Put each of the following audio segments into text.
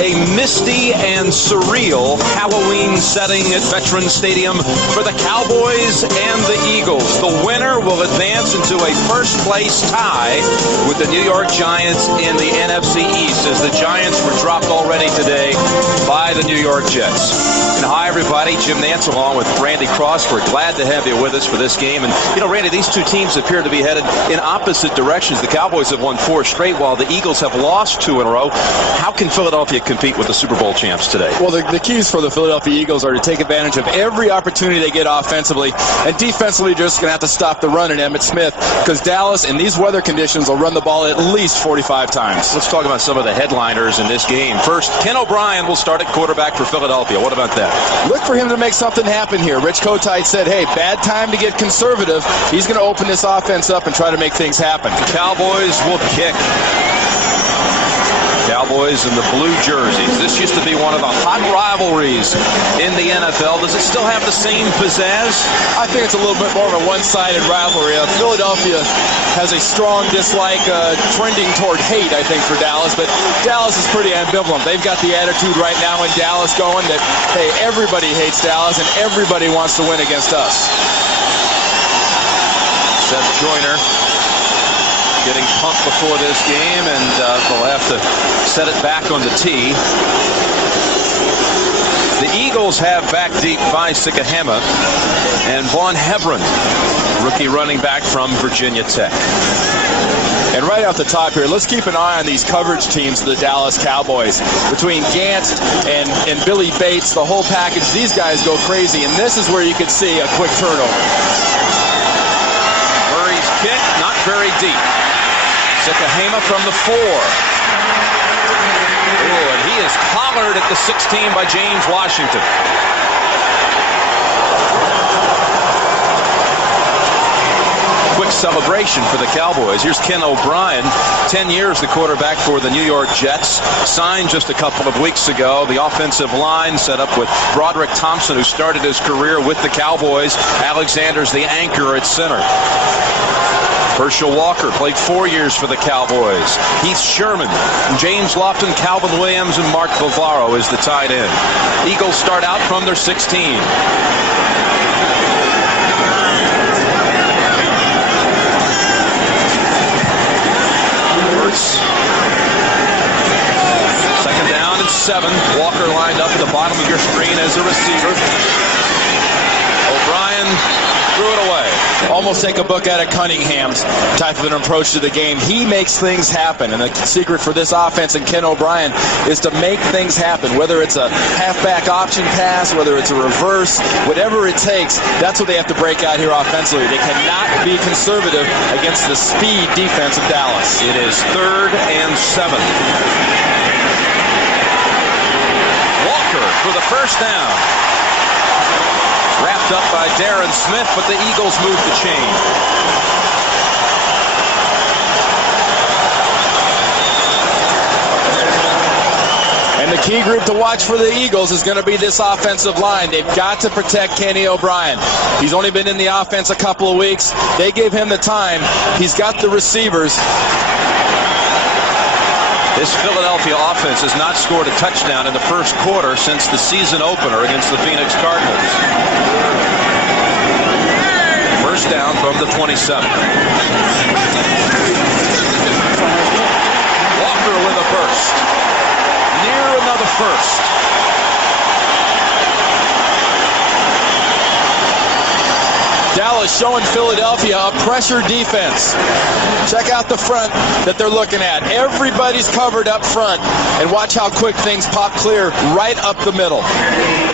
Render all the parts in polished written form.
a misty and surreal Halloween setting at Veterans Stadium for the Cowboys and the Eagles. The winner will advance into a first-place tie with the New York Giants in the NFC East, as the Giants were dropped already today by the New York Jets. And hi, everybody. Jim Nance along with Randy Cross. We're glad to have you with us for this game. And, you know, Randy, these two teams appear to be headed in opposite directions. The Cowboys have won 4 straight, while the Eagles have lost 2 in a row. How can Philadelphia compete with the Super Bowl champs today? Well, the keys for the Philadelphia Eagles are to take advantage of every opportunity they get offensively. And defensively, they're just going to have to stop the run in Emmitt Smith, because Dallas, in these weather conditions, will run the ball at least 45 times. Let's talk about some of the headliners in this game. First, Ken O'Brien will start at quarterback for Philadelphia. What about that? Look for him to make something happen here. Rich Kotite said, hey, bad time to get conservative. He's going to open this offense up and try to make things happen. The Cowboys will kick. Cowboys in the blue jerseys. This used to be one of the hot rivalries in the NFL. Does it still have the same pizzazz? I think it's a little bit more of a one-sided rivalry. Philadelphia has a strong dislike, trending toward hate, I think, for Dallas. But Dallas is pretty ambivalent. They've got the attitude right now in Dallas going that, hey, everybody hates Dallas and everybody wants to win against us. Seth Joyner getting pumped before this game, and they'll have to set it back on the tee. The Eagles have back deep Vi Sikahema and Vaughn Hebron, rookie running back from Virginia Tech. And right off the top here, let's keep an eye on these coverage teams of the Dallas Cowboys. Between Gant and Billy Bates, the whole package, these guys go crazy, and this is where you could see a quick turnover. Murray's kick, not very deep. Sikahema from the 4. Oh, and he is collared at the 16 by James Washington. Quick celebration for the Cowboys. Here's Ken O'Brien, 10 years the quarterback for the New York Jets, signed just a couple of weeks ago. The offensive line set up with Broderick Thompson, who started his career with the Cowboys. Alexander's the anchor at center. Herschel Walker played 4 years for the Cowboys. Heath Sherman, James Lofton, Calvin Williams, and Mark Bavaro is the tight end. Eagles start out from their 16. Second down and 7. Walker lined up at the bottom of your screen as a receiver. O'Brien threw it away. Almost take a book out of Cunningham's type of an approach to the game. He makes things happen, and the secret for this offense and Ken O'Brien is to make things happen, whether it's a halfback option pass, whether it's a reverse, whatever it takes. That's what they have to break out here offensively. They cannot be conservative against the speed defense of Dallas. It is 3rd and 7. Walker for the first down. Wrapped up by Darren Smith, but the Eagles move the chain. And the key group to watch for the Eagles is going to be this offensive line. They've got to protect Kenny O'Brien. He's only been in the offense a couple of weeks. They gave him the time. He's got the receivers. This Philadelphia offense has not scored a touchdown in the first quarter since the season opener against the Phoenix Cardinals. First down from the 27. Walker with a burst. Near another first. Dallas showing Philadelphia a pressure defense. Check out the front that they're looking at. Everybody's covered up front, and watch how quick things pop clear right up the middle.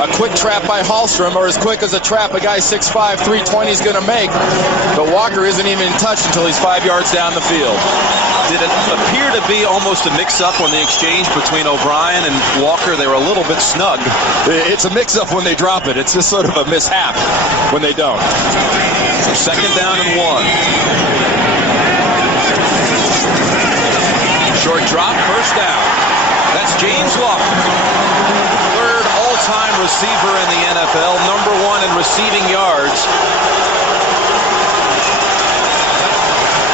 A quick trap by Hallstrom, or as quick as a trap a guy 6'5", 320 is going to make. But Walker isn't even in touch until he's 5 yards down the field. Did it appear to be almost a mix-up on the exchange between O'Brien and Walker? They were a little bit snug. It's a mix-up when they drop it. It's just sort of a mishap when they don't. Second down and 1. Short drop, first down. That's James Lofton, third all-time receiver in the NFL, #1 in receiving yards.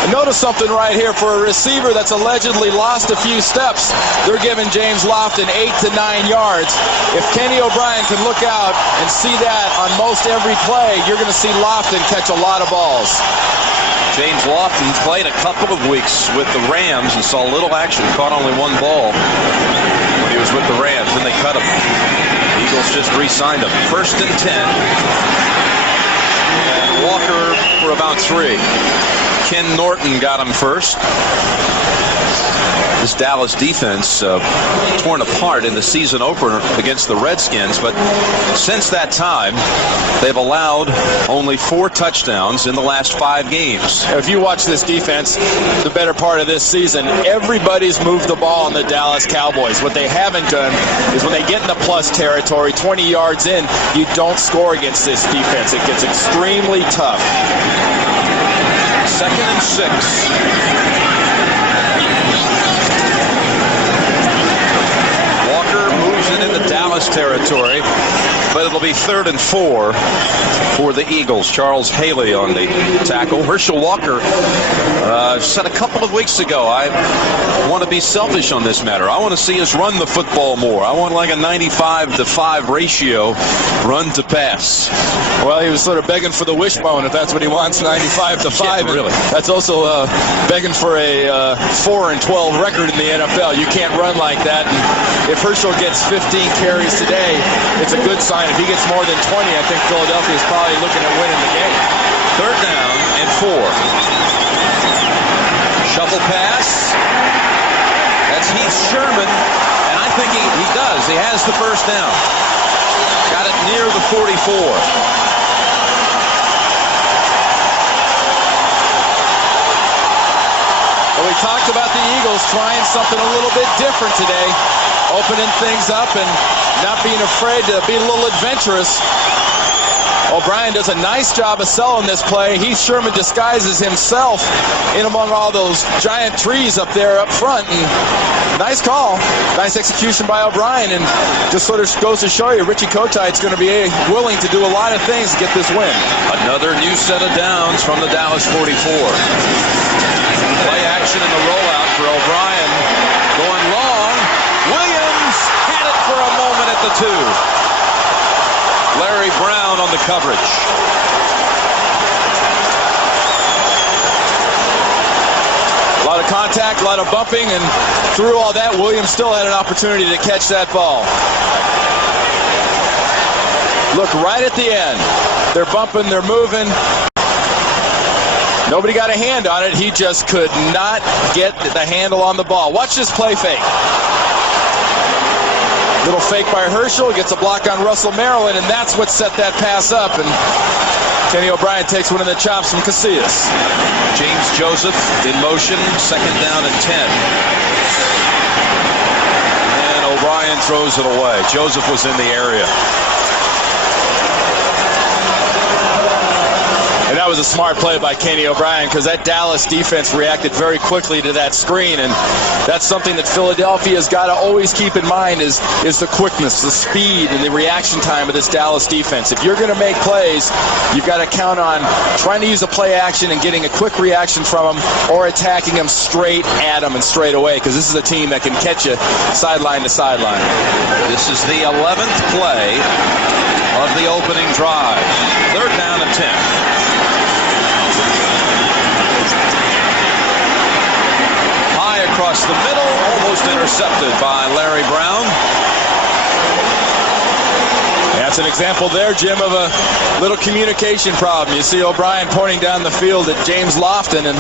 And Notice something right here. For a receiver that's allegedly lost a few steps, they're giving James Lofton 8 to 9 yards. If Kenny O'Brien can look out and see that on most every play, you're going to see Lofton catch a lot of balls. James Lofton played a couple of weeks with the Rams and saw little action, caught only one ball when he was with the Rams. Then they cut him. The Eagles just re-signed him. 1st and 10. And Walker for about 3. Ken Norton got him first. This Dallas defense torn apart in the season opener against the Redskins, but since that time, they've allowed only 4 touchdowns in the last 5 games. If you watch this defense, the better part of this season, everybody's moved the ball on the Dallas Cowboys. What they haven't done is when they get in the plus territory, 20 yards in, you don't score against this defense. It gets extremely tough. 2nd and 6. Into Dallas territory, but it'll be 3rd and 4 for the Eagles. Charles Haley on the tackle. Herschel Walker said a couple of weeks ago, I want to be selfish on this matter. I want to see us run the football more. I want like a 95-to-5 ratio run to pass. Well, he was sort of begging for the wishbone, if that's what he wants, 95-to-5. Yeah, really. That's also begging for a 4-12 record in the NFL. You can't run like that. And if Herschel gets 15 carries today, it's a good sign. If he gets more than 20, I think Philadelphia is probably looking at winning the game. 3rd down and 4. Shuffle pass. That's Heath Sherman, and I think he does. He has the 1st down. Got it near the 44. Well, we talked about the Eagles trying something a little bit different today, opening things up and not being afraid to be a little adventurous. O'Brien does a nice job of selling this play. Heath Sherman disguises himself in among all those giant trees up there up front. And nice call. Nice execution by O'Brien. And just sort of goes to show you Richie Kotite's going to be willing to do a lot of things to get this win. Another new set of downs from the Dallas 44. Play action in the rollout for O'Brien. Going long. Williams had it for a moment at the 2. Larry Brown on the coverage. A lot of contact, a lot of bumping, and through all that, Williams still had an opportunity to catch that ball. Look right at the end. They're bumping, they're moving. Nobody got a hand on it. He just could not get the handle on the ball. Watch this play fake. Little fake by Herschel, gets a block on Russell Maryland, and that's what set that pass up. And Kenny O'Brien takes one of the chops from Casillas. James Joseph in motion, 2nd down and 10. And O'Brien throws it away. Joseph was in the area. And that was a smart play by Kenny O'Brien, because that Dallas defense reacted very quickly to that screen, and that's something that Philadelphia's got to always keep in mind is the quickness, the speed, and the reaction time of this Dallas defense. If you're going to make plays, you've got to count on trying to use a play action and getting a quick reaction from them, or attacking them straight at them and straight away, because this is a team that can catch you sideline to sideline. This is the 11th play of the opening drive. 3rd down and 10. Across the middle, almost intercepted by Larry Brown. That's an example there, Jim, of a little communication problem. You see O'Brien pointing down the field at James Lofton, and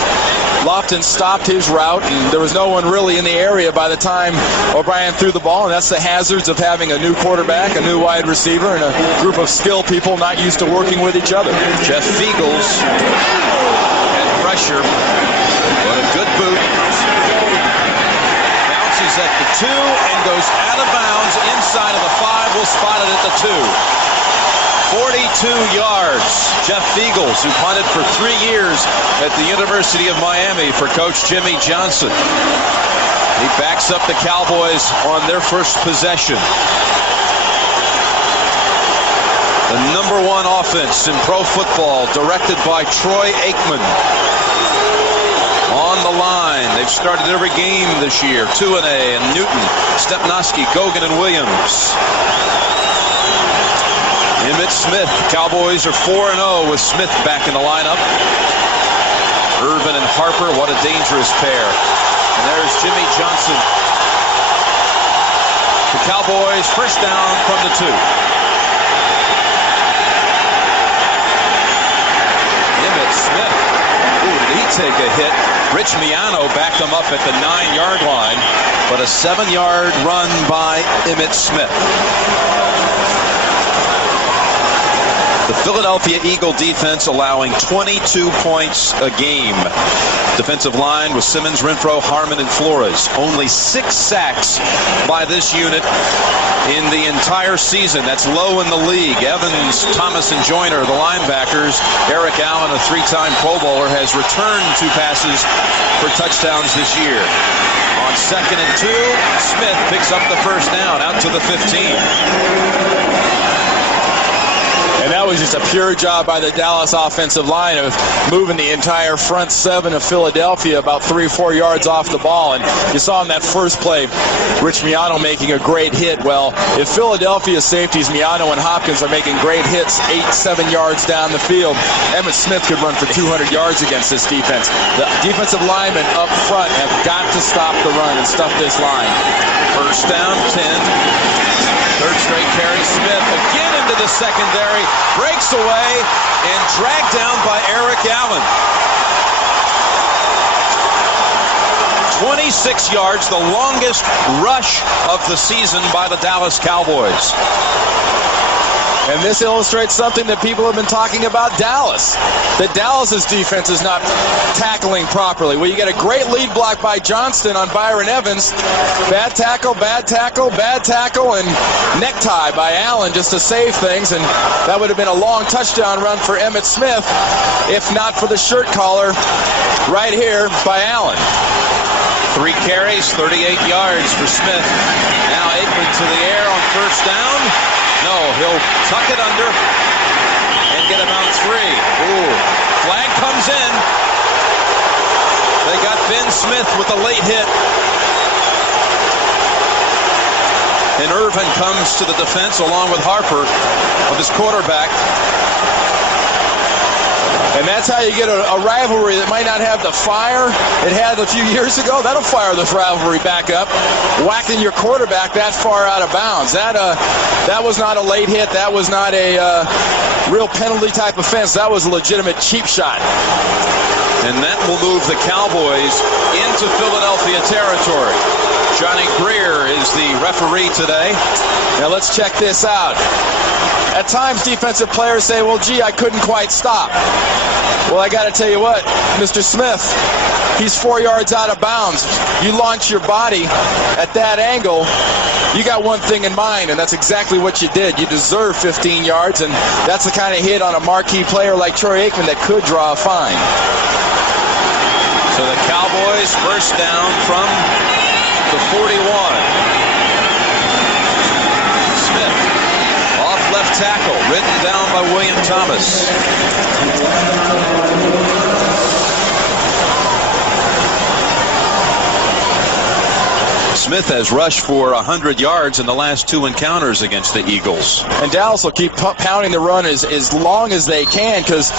Lofton stopped his route, and there was no one really in the area by the time O'Brien threw the ball, and that's the hazards of having a new quarterback, a new wide receiver, and a group of skilled people not used to working with each other. Jeff Feagles had pressure, but a good boot. At the 2 and goes out of bounds inside of the 5. We'll spot it at the 2. 42 yards. Jeff Feagles, who punted for 3 years at the University of Miami for Coach Jimmy Johnson. He backs up the Cowboys on their first possession. The #1 offense in pro football, directed by Troy Aikman. started every game this year. Tuane and Newton, Stepnoski, Gogan, and Williams. Emmitt Smith. Cowboys are 4-0 with Smith back in the lineup. Irvin and Harper, what a dangerous pair. And there's Jimmy Johnson. The Cowboys first down from the 2. Emmitt Smith. Ooh, did he take a hit? Rich Miano backed him up at the 9-yard line, but a 7-yard run by Emmitt Smith. The Philadelphia Eagle defense allowing 22 points a game. Defensive line with Simmons, Renfro, Harmon, and Flores. Only 6 sacks by this unit in the entire season. That's low in the league. Evans, Thomas, and Joyner, the linebackers. Eric Allen, a 3-time Pro Bowler, has returned 2 passes for touchdowns this year. On 2nd and 2, Smith picks up the first down out to the 15. And that was just a pure job by the Dallas offensive line of moving the entire front 7 of Philadelphia about 3-4 yards off the ball. And you saw in that first play, Rich Miano making a great hit. Well, if Philadelphia's safeties, Miano and Hopkins, are making great hits 8-7 yards down the field, Emmitt Smith could run for 200 yards against this defense. The defensive linemen up front have got to stop the run and stuff this line. First down, 10. Third straight carry. Smith again into the secondary. Breaks away and dragged down by Eric Allen. 26 yards, the longest rush of the season by the Dallas Cowboys. And this illustrates something that people have been talking about Dallas. That Dallas's defense is not tackling properly. Well, you get a great lead block by Johnston on Byron Evans. Bad tackle, bad tackle, bad tackle, and necktie by Allen just to save things. And that would have been a long touchdown run for Emmitt Smith if not for the shirt collar right here by Allen. 3 carries, 38 yards for Smith. Now Aikman to the air on first down. No, he'll tuck it under and get about 3. Ooh, flag comes in. They got Ben Smith with a late hit. And Irvin comes to the defense along with Harper of his quarterback. And that's how you get a rivalry that might not have the fire it had a few years ago. That'll fire this rivalry back up. Whacking your quarterback that far out of bounds. That was not a late hit. That was not a real penalty type offense. That was a legitimate cheap shot. And that will move the Cowboys into Philadelphia territory. Johnny Greer is the referee today. Now let's check this out. At times, defensive players say, well, gee, I couldn't quite stop. Well, I got to tell you what, Mr. Smith, he's 4 yards out of bounds. You launch your body at that angle, you got one thing in mind, and that's exactly what you did. You deserve 15 yards, and that's the kind of hit on a marquee player like Troy Aikman that could draw a fine. So the Cowboys first down from the 41. Smith off left tackle, written down by William Thomas. Smith has rushed for 100 yards in the last 2 encounters against the Eagles. And Dallas will keep pounding the run as long as they can because,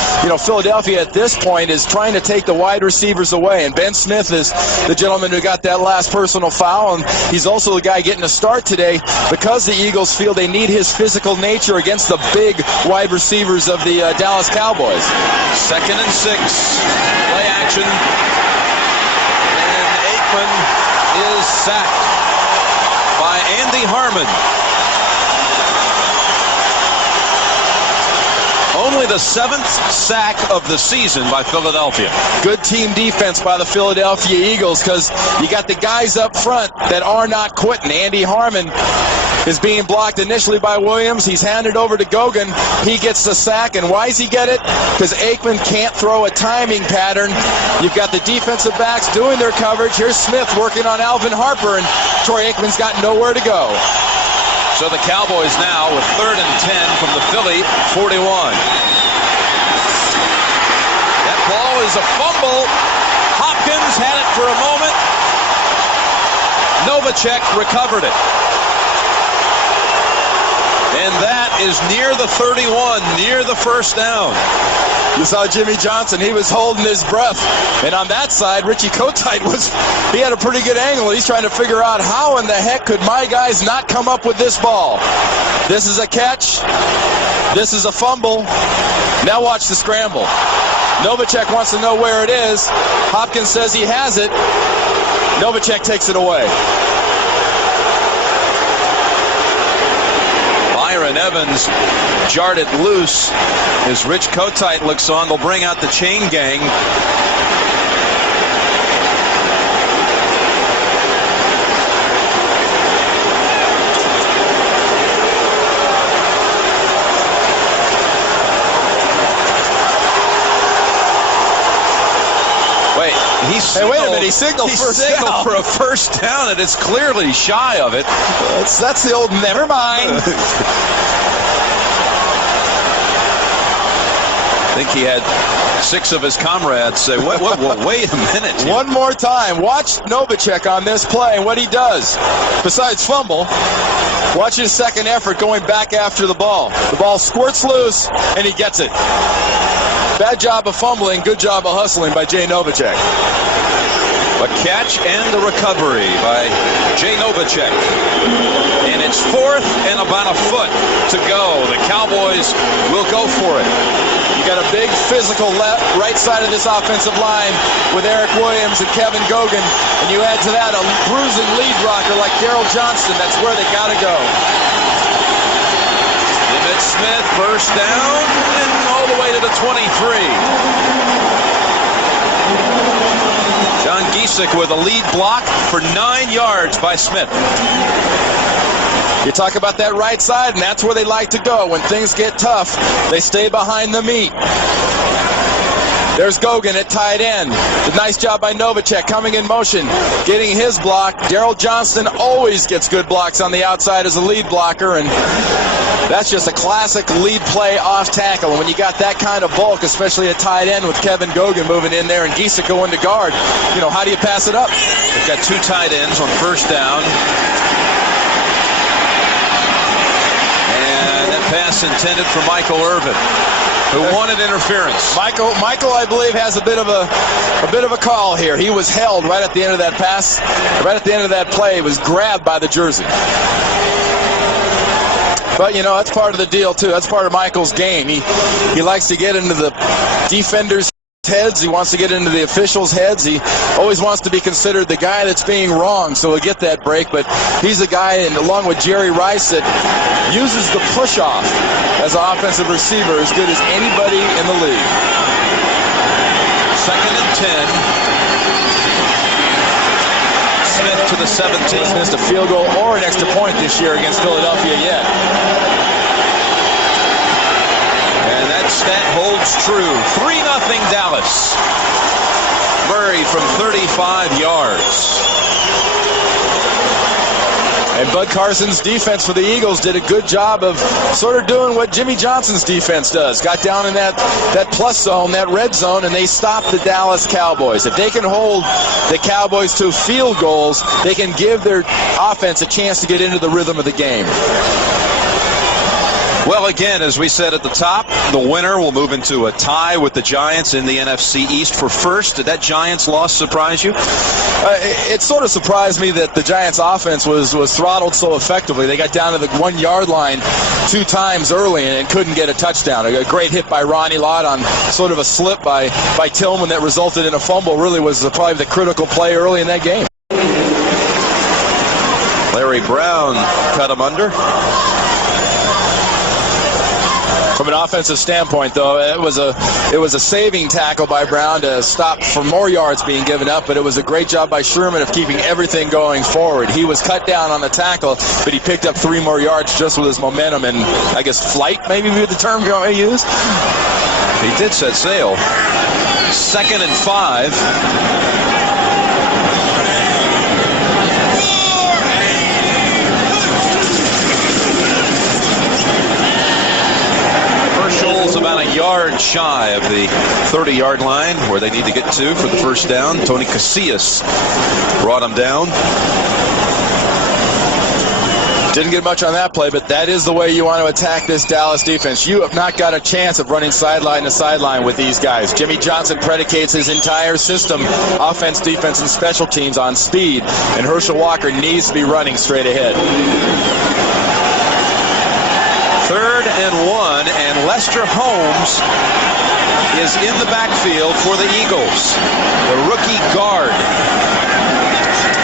Philadelphia at this point is trying to take the wide receivers away. And Ben Smith is the gentleman who got that last personal foul, and he's also the guy getting a start today because the Eagles feel they need his physical nature against the big wide receivers of the Dallas Cowboys. 2nd and 6. Play action. And Aikman is sacked by Andy Harmon. Only the 7th sack of the season by Philadelphia. Good team defense by the Philadelphia Eagles because you got the guys up front that are not quitting. Andy Harmon is being blocked initially by Williams. He's handed over to Gogan. He gets the sack. And why does he get it? Because Aikman can't throw a timing pattern. You've got the defensive backs doing their coverage. Here's Smith working on Alvin Harper, and Troy Aikman's got nowhere to go. So the Cowboys now with 3rd and 10 from the Philly 41. That ball is a fumble. Hopkins had it for a moment. Novacek recovered it. And that is near the 31, near the first down. You saw Jimmy Johnson, he was holding his breath. And on that side, Richie Kotite he had a pretty good angle. He's trying to figure out how in the heck could my guys not come up with this ball. This is a catch. This is a fumble. Now watch the scramble. Novacek wants to know where it is. Hopkins says he has it. Novacek takes it away. Byron Evans jarred it loose as Rich Kotite looks on. They'll bring out the chain gang. Hey, wait a minute, he signaled for a first down, and it's clearly shy of it. That's the old never mind. I think he had 6 of his comrades say, wait a minute. One more time. Watch Novacek on this play and what he does. Besides fumble, watch his second effort going back after the ball. The ball squirts loose, and he gets it. Bad job of fumbling, good job of hustling by Jay Novacek. A catch and a recovery by Jay Novacek. And it's 4th and about a foot to go. The Cowboys will go for it. You got a big physical right side of this offensive line with Eric Williams and Kevin Gogan. And you add to that a bruising lead rocker like Daryl Johnston. That's where they got to go. Emmitt Smith first down and all the way to the 23. John Giesick with a lead block for 9 yards by Smith. You talk about that right side, and that's where they like to go. When things get tough, they stay behind the meat. There's Gogan at tight end. A nice job by Novacek coming in motion, getting his block. Daryl Johnston always gets good blocks on the outside as a lead blocker, and that's just a classic lead play off tackle. And when you got that kind of bulk, especially at tight end with Kevin Gogan moving in there and Giesick going to guard, how do you pass it up? They've got 2 tight ends on first down. And that pass intended for Michael Irvin, who wanted interference. Michael, I believe, has a bit of a call here. He was held right at the end of that pass, right at the end of that play. He was grabbed by the jersey. But, that's part of the deal, too. That's part of Michael's game. He likes to get into the defenders' heads. He wants to get into the officials' heads. He always wants to be considered the guy that's being wrong, so he'll get that break. But he's a guy, and along with Jerry Rice, that uses the push-off as an offensive receiver as good as anybody in the league. 2nd and 10. Smith to the 17. He's missed a field goal or an extra point this year against Philadelphia yet. And that stat holds true. 3-0 Dallas. Murray from 35 yards. And Bud Carson's defense for the Eagles did a good job of sort of doing what Jimmy Johnson's defense does. Got down in that plus zone, that red zone, and they stopped the Dallas Cowboys. If they can hold the Cowboys to field goals, they can give their offense a chance to get into the rhythm of the game. Well, again, as we said at the top, the winner will move into a tie with the Giants in the NFC East for first. Did that Giants loss surprise you? It sort of surprised me that the Giants offense was throttled so effectively. They got down to the 1 yard line 2 times early and couldn't get a touchdown. A great hit by Ronnie Lott on sort of a slip by Tillman that resulted in a fumble. Really was probably the critical play early in that game. Larry Brown cut him under. From an offensive standpoint, though, it was a saving tackle by Brown to stop for more yards being given up, but it was a great job by Sherman of keeping everything going forward. He was cut down on the tackle, but he picked up 3 more yards just with his momentum and, I guess, flight, maybe would be the term you want to use. He did set sail. 2nd and 5. About a yard shy of the 30-yard line where they need to get to for the first down. Tony Casillas brought him down. Didn't get much on that play, but that is the way you want to attack this Dallas defense. You have not got a chance of running sideline to sideline with these guys. Jimmy Johnson predicates his entire system, offense, defense, and special teams, on speed, and Herschel Walker needs to be running straight ahead. 3rd and 1, and Lester Holmes is in the backfield for the Eagles. The rookie guard.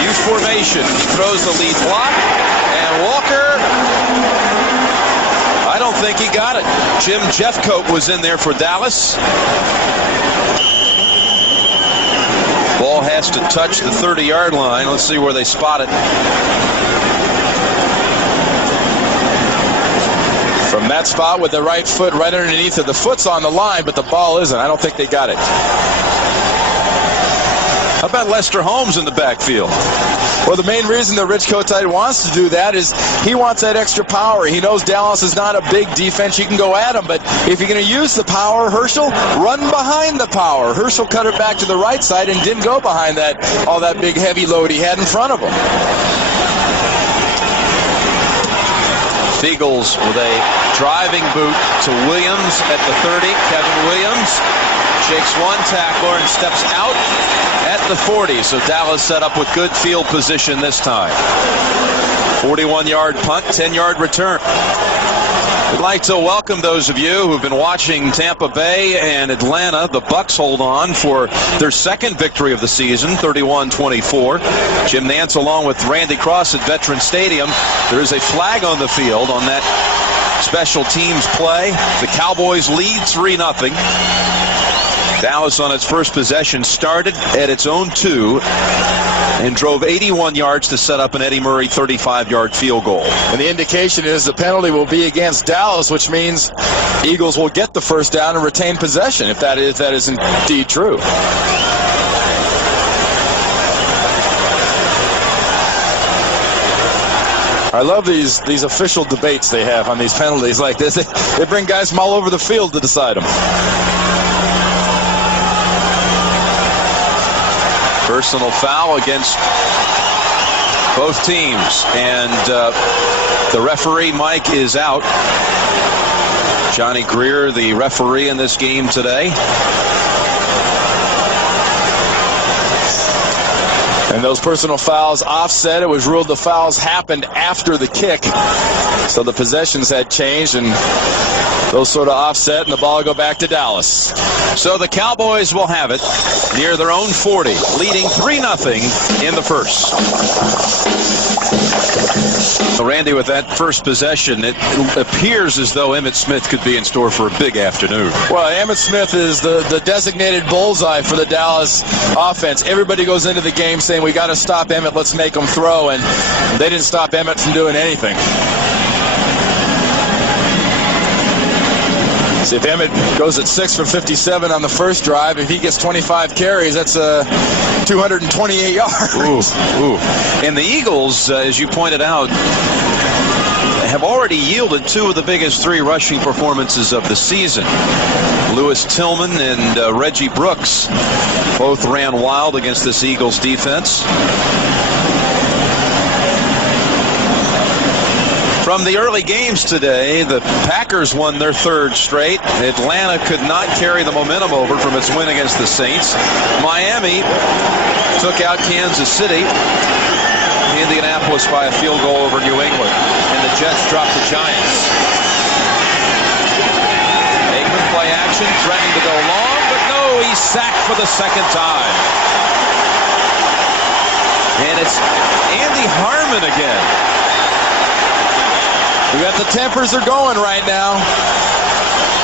Youth formation. He throws the lead block, and Walker, I don't think he got it. Jim Jeffcoat was in there for Dallas. Ball has to touch the 30-yard line. Let's see where they spot it. From that spot with the right foot right underneath it. The foot's on the line, but the ball isn't. I don't think they got it. How about Lester Holmes in the backfield? Well, the main reason that Rich Kotite wants to do that is he wants that extra power. He knows Dallas is not a big defense. You can go at him, but if you're going to use the power, Herschel, run behind the power. Herschel cut it back to the right side and didn't go behind all that big heavy load he had in front of him. Eagles with a driving boot to Williams at the 30. Kevin Williams shakes one tackler and steps out at the 40. So Dallas set up with good field position this time. 41-yard punt, 10-yard return. We'd like to welcome those of you who've been watching Tampa Bay and Atlanta. The Bucks hold on for their second victory of the season, 31-24. Jim Nantz along with Randy Cross at Veterans Stadium. There is a flag on the field on that special teams play. The Cowboys lead 3-0. Dallas on its first possession started at its own 2 and drove 81 yards to set up an Eddie Murray 35-yard field goal. And the indication is the penalty will be against Dallas, which means Eagles will get the first down and retain possession, if that is indeed true. I love these official debates they have on these penalties like this. They bring guys from all over the field to decide them. Personal foul against both teams, and the referee, Mike, is out. Johnny Greer, the referee in this game today. And those personal fouls offset. It was ruled the fouls happened after the kick. So the possessions had changed, and those sort of offset, and the ball will go back to Dallas. So the Cowboys will have it near their own 40, leading 3-0 in the first. So Randy, with that first possession, it appears as though Emmitt Smith could be in store for a big afternoon. Well, Emmitt Smith is the designated bullseye for the Dallas offense. Everybody goes into the game saying, we got to stop Emmitt, let's make him throw, and they didn't stop Emmitt from doing anything. See, if Emmitt goes at 6 for 57 on the first drive, if he gets 25 carries, that's 228 yards. Ooh. And the Eagles, as you pointed out, have already yielded 2 of the biggest 3 rushing performances of the season. Lewis Tillman and Reggie Brooks both ran wild against this Eagles defense. From the early games today, the Packers won their 3rd straight. Atlanta could not carry the momentum over from its win against the Saints. Miami took out Kansas City. Indianapolis by a field goal over New England. And the Jets dropped the Giants. Aikman play action, threatening to go long, but no, he's sacked for the 2nd time. And it's Andy Harmon again. We got the tempers are going right now.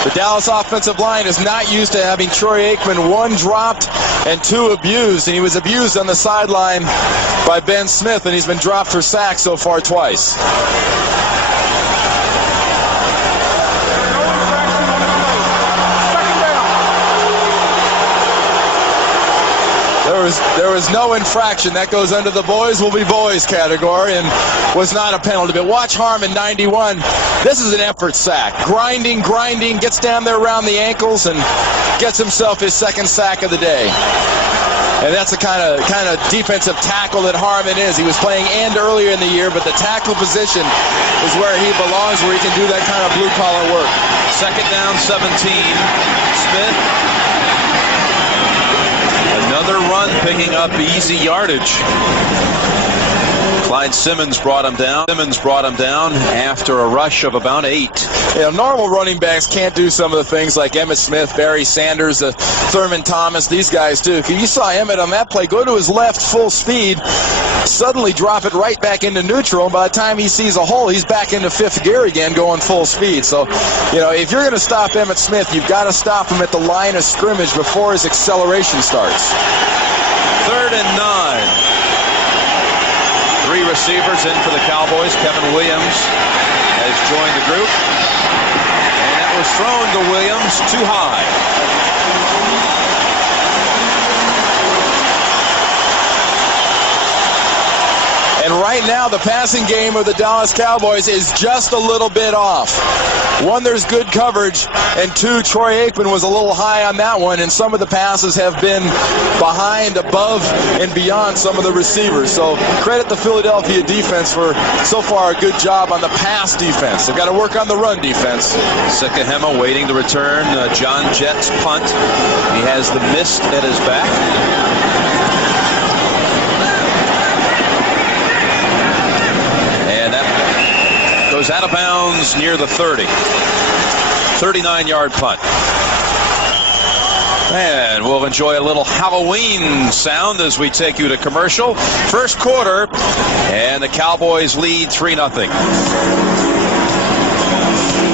The Dallas offensive line is not used to having Troy Aikman 1 dropped and 2 abused, and he was abused on the sideline by Ben Smith, and he's been dropped for sacks so far twice. There was no infraction. That goes under the boys will be boys category and was not a penalty. But watch Harmon, 91. This is an effort sack. Grinding, gets down there around the ankles and gets himself his 2nd sack of the day. And that's the kind of defensive tackle that Harmon is. He was playing end earlier in the year, but the tackle position is where he belongs, where he can do that kind of blue-collar work. Second down, 17. Smith. Another run picking up easy yardage. Clyde Simmons brought him down. After a rush of about 8. You know, normal running backs can't do some of the things like Emmitt Smith, Barry Sanders, Thurman Thomas, these guys do. You saw Emmitt on that play go to his left full speed, suddenly drop it right back into neutral, and by the time he sees a hole, he's back into fifth gear again going full speed. So, you know, if you're going to stop Emmitt Smith, you've got to stop him at the line of scrimmage before his acceleration starts. 3rd and 9. 3 receivers in for the Cowboys. Kevin Williams has joined the group. And that was thrown to Williams too high. And right now, the passing game of the Dallas Cowboys is just a little bit off. 1, there's good coverage, and 2, Troy Aikman was a little high on that one, and some of the passes have been behind, above, and beyond some of the receivers. So credit the Philadelphia defense for, so far, a good job on the pass defense. They've got to work on the run defense. Sikahema waiting to return John Jett's punt. He has the mist at his back. Goes out of bounds near the 30. 39-yard punt. And we'll enjoy a little Halloween sound as we take you to commercial. First quarter, and the Cowboys lead 3-0.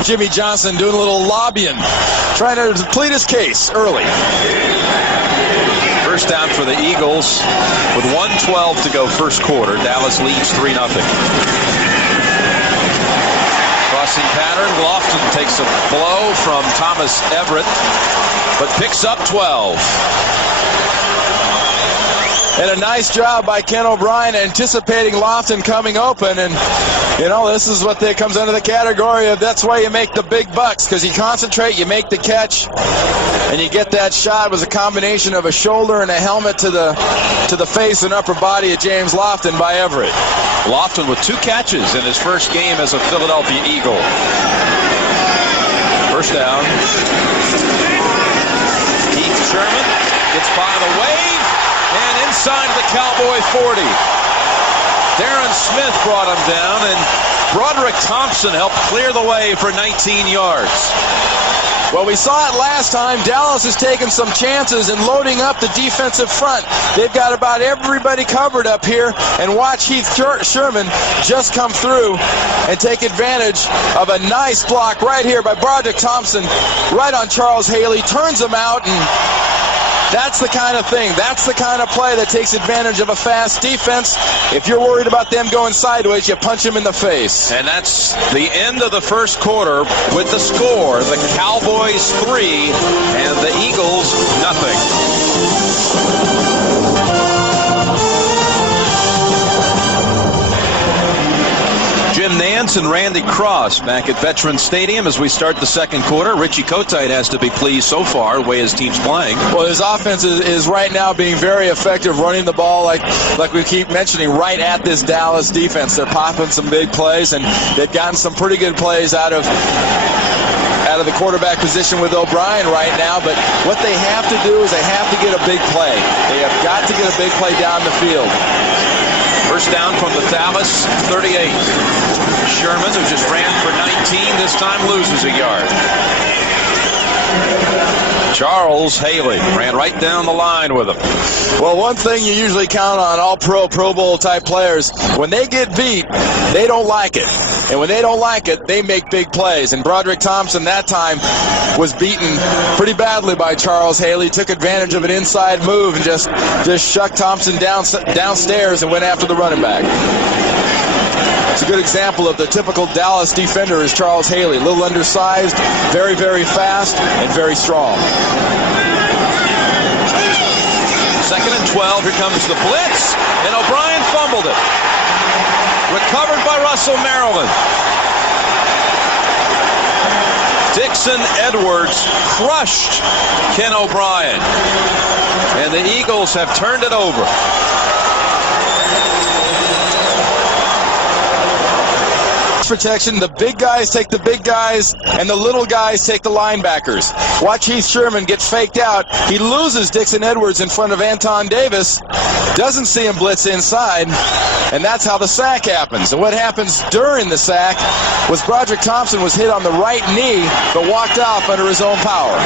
Jimmy Johnson doing a little lobbying, trying to plead his case early. First down for the Eagles with 1:12 to go first quarter. Dallas leads 3-0. Crossing pattern. Lofton takes a blow from Thomas Everett, but picks up 12. And a nice job by Ken O'Brien anticipating Lofton coming open. And, you know, this is what comes under the category of that's why you make the big bucks, because you concentrate, you make the catch, and you get that shot. It was a combination of a shoulder and a helmet to the face and upper body of James Lofton by Everett. Lofton with 2 catches in his first game as a Philadelphia Eagle. First down. Keith Sherman gets by the wave and inside the Cowboy 40. Darren Smith brought him down, and Broderick Thompson helped clear the way for 19 yards. Well, we saw it last time. Dallas has taken some chances in loading up the defensive front. They've got about everybody covered up here, and watch Heath Sherman just come through and take advantage of a nice block right here by Broderick Thompson, right on Charles Haley, turns him out, and that's the kind of thing. That's the kind of play that takes advantage of a fast defense. If you're worried about them going sideways, you punch them in the face. And that's the end of the first quarter with the score. The Cowboys 3 and the Eagles nothing. Jim Nance and Randy Cross back at Veterans Stadium as we start the second quarter. Richie Kotite has to be pleased so far the way his team's playing. Well, his offense is right now being very effective, running the ball like we keep mentioning, right at this Dallas defense. They're popping some big plays, and they've gotten some pretty good plays out of the quarterback position with O'Brien right now. But what they have to do is they have to get a big play. They have got to get a big play down the field. First down from the Dallas 38. Sherman, who just ran for 19, this time loses a yard. Charles Haley ran right down the line with him. Well, one thing you usually count on all Pro Bowl type players, when they get beat, they don't like it. And when they don't like it, they make big plays. And Broderick Thompson that time was beaten pretty badly by Charles Haley, took advantage of an inside move and just shucked Thompson downstairs and went after the running back. It's a good example of the typical Dallas defender is Charles Haley. A little undersized, very, very fast, and very strong. Second and 12, here comes the blitz, and O'Brien fumbled it. Recovered by Russell Maryland. Dixon Edwards crushed Ken O'Brien. And the Eagles have turned it over. Protection, the big guys take the big guys, and the little guys take the linebackers. Watch Heath Sherman get faked out. He loses Dixon Edwards in front of Anton Davis. Doesn't see him blitz inside, and that's how the sack happens. And what happens during the sack was Broderick Thompson was hit on the right knee, but walked off under his own power.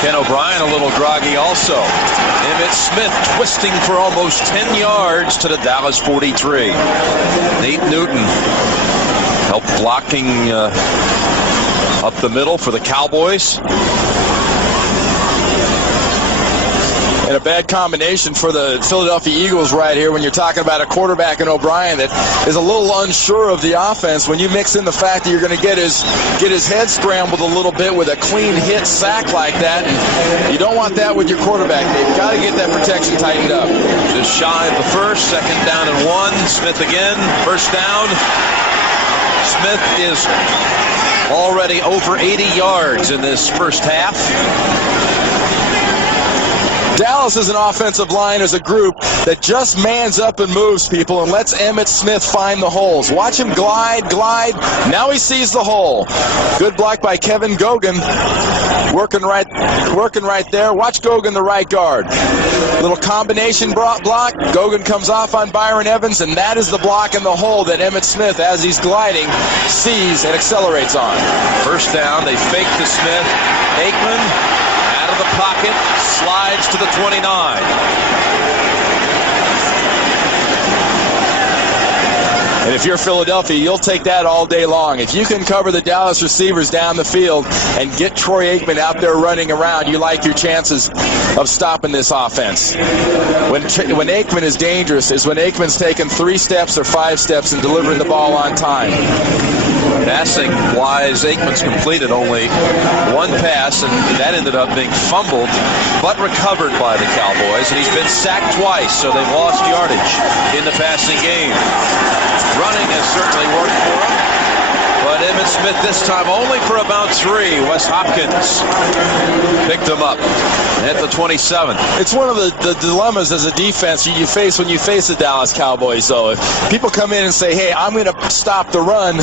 Ken O'Brien a little groggy also. Emmitt Smith twisting for almost 10 yards to the Dallas 43. Nate Newton helped blocking up the middle for the Cowboys. And a bad combination for the Philadelphia Eagles right here when you're talking about a quarterback in O'Brien that is a little unsure of the offense. When you mix in the fact that you're going to get his head scrambled a little bit with a clean hit sack like that, and you don't want that with your quarterback. They've got to get that protection tightened up. Just shy of the first, second down and 1. Smith again, first down. Smith is already over 80 yards in this first half. Dallas is an offensive line as a group that just mans up and moves people and lets Emmitt Smith find the holes. Watch him glide. Now he sees the hole. Good block by Kevin Gogan. Working right there. Watch Gogan, the right guard. Little combination block. Gogan comes off on Byron Evans, and that is the block in the hole that Emmitt Smith, as he's gliding, sees and accelerates on. First down, they fake to Smith. Aikman out of the pocket, slides to the 29. And if you're Philadelphia, you'll take that all day long. If you can cover the Dallas receivers down the field and get Troy Aikman out there running around, you like your chances of stopping this offense. When Aikman is dangerous is when Aikman's taken 3 steps or 5 steps and delivering the ball on time. Passing-wise, Aikman's completed only 1 pass, and that ended up being fumbled, but recovered by the Cowboys. And he's been sacked twice, so they've lost yardage in the passing game. Running has certainly worked for him, but Emmitt Smith this time only for about 3. Wes Hopkins picked him up at the 27. It's one of the dilemmas as a defense you face when you face the Dallas Cowboys, though. If people come in and say, hey, I'm going to stop the run,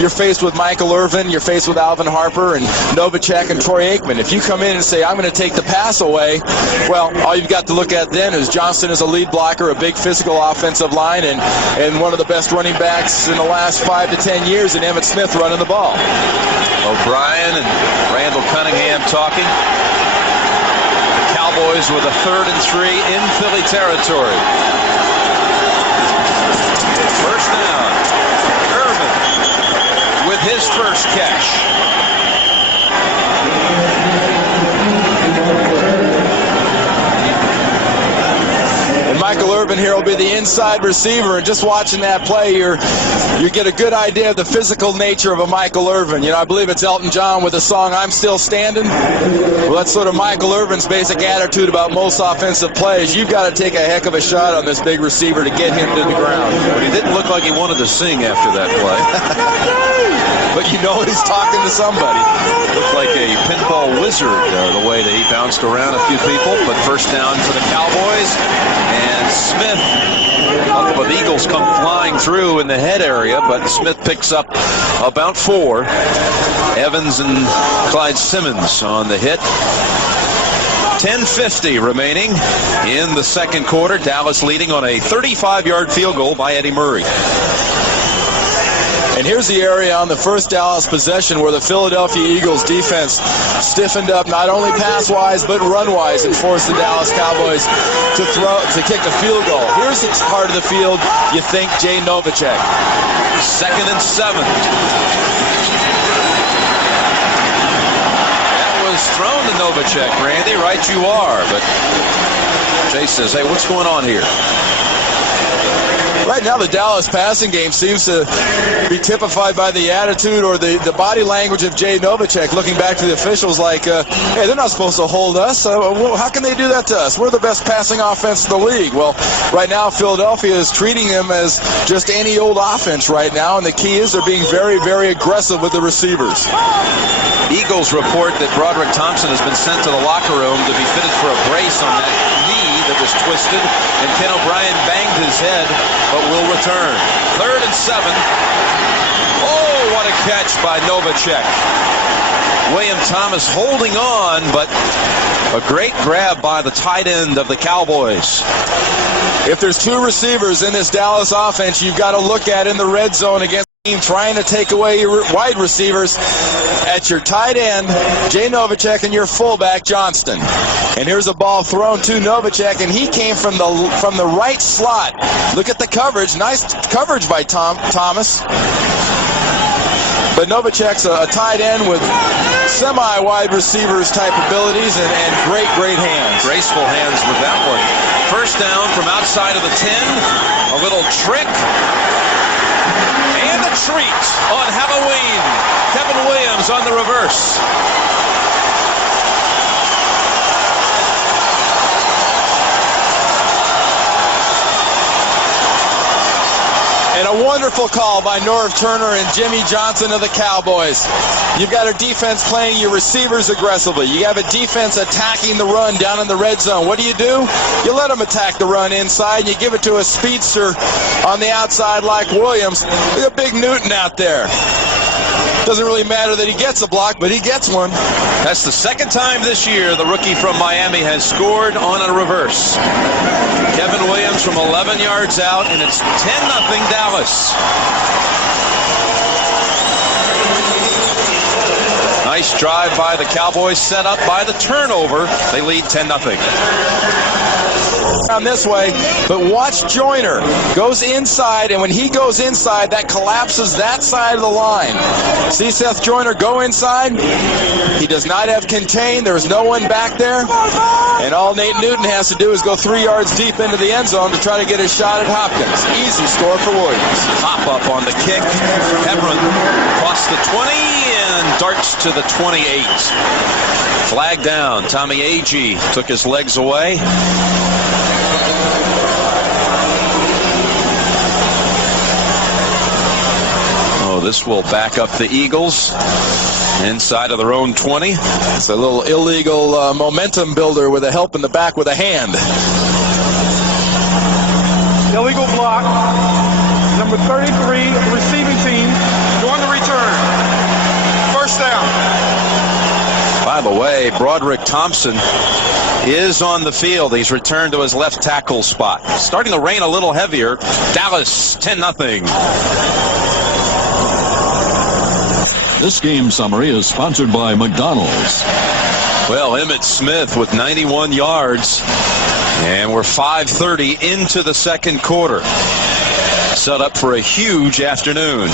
you're faced with Michael Irvin, you're faced with Alvin Harper and Novacek and Troy Aikman. If you come in and say, I'm going to take the pass away, well, all you've got to look at then is Johnston is a lead blocker, a big physical offensive line, and one of the best running backs in the last 5 to 10 years in Emmitt Smith running the ball. O'Brien and Randall Cunningham talking. The Cowboys with a 3rd and 3 in Philly territory. First down. Irvin with his first catch. Michael Irvin here will be the inside receiver, and just watching that play, you get a good idea of the physical nature of a Michael Irvin. You know, I believe it's Elton John with the song "I'm Still Standing." Well, that's sort of Michael Irvin's basic attitude about most offensive plays. You've got to take a heck of a shot on this big receiver to get him to the ground. But he didn't look like he wanted to sing after that play. But you know he's talking to somebody. Looked like a pinball wizard the way that he bounced around a few people. But first down for the Cowboys. And Smith, the Eagles come flying through in the head area, but Smith picks up about 4. Evans and Clyde Simmons on the hit. 10:50 remaining in the second quarter. Dallas leading on a 35-yard field goal by Eddie Murray. And here's the area on the first Dallas possession where the Philadelphia Eagles defense stiffened up not only pass-wise but run-wise and forced the Dallas Cowboys to kick a field goal. Here's the part of the field you think Jay Novacek. 2nd and 7. That was thrown to Novacek, Randy. Right you are, but Jay says, hey, what's going on here? Right now, the Dallas passing game seems to be typified by the attitude or the body language of Jay Novacek, looking back to the officials like, hey, they're not supposed to hold us. How can they do that to us? We're the best passing offense in the league. Well, right now, Philadelphia is treating them as just any old offense right now, and the key is they're being very, very aggressive with the receivers. Eagles report that Broderick Thompson has been sent to the locker room to be fitted for a brace on that knee that was twisted, and Ken O'Brien banged his head, but will return. 3rd and 7. Oh, what a catch by Novacek. William Thomas holding on, but a great grab by the tight end of the Cowboys. If there's two receivers in this Dallas offense you've got to look at in the red zone against the team trying to take away your wide receivers, at your tight end, Jay Novacek, and your fullback, Johnston. And here's a ball thrown to Novacek, and he came from the right slot. Look at the coverage. Nice coverage by Thomas. But Novacek's a tight end with semi-wide receivers type abilities and great hands. Graceful hands with that one. First down from outside of the 10. A little trick. And a treat on Halloween. Kevin Williams on the reverse. And a wonderful call by Norv Turner and Jimmy Johnson of the Cowboys. You've got a defense playing your receivers aggressively. You have a defense attacking the run down in the red zone. What do? You let them attack the run inside, and you give it to a speedster on the outside like Williams. Look at Big Newton out there. Doesn't really matter that he gets a block, but he gets one. That's the second time this year the rookie from Miami has scored on a reverse. Kevin Williams from 11 yards out, and it's 10-0 Dallas. Nice drive by the Cowboys, set up by the turnover. They lead 10-0. On this way, but watch Joyner goes inside, and when he goes inside, that collapses that side of the line. See Seth Joyner go inside. He does not have contain. There's no one back there, and all Nate Newton has to do is go 3 yards deep into the end zone to try to get a shot at Hopkins. Easy score for Williams. Hop up on the kick. Hebron across the 20 and darts to the 28. Flag down. Tommy Agee took his legs away. This will back up the Eagles inside of their own 20. It's a little illegal momentum builder with a help in the back with a hand. Illegal block. Number 33, receiving team, doing the return. First down. By the way, Broderick Thompson is on the field. He's returned to his left tackle spot. Starting to rain a little heavier. Dallas 10-0. This game summary is sponsored by McDonald's. Well, Emmitt Smith with 91 yards, and we're 5:30 into the second quarter. Set up for a huge afternoon.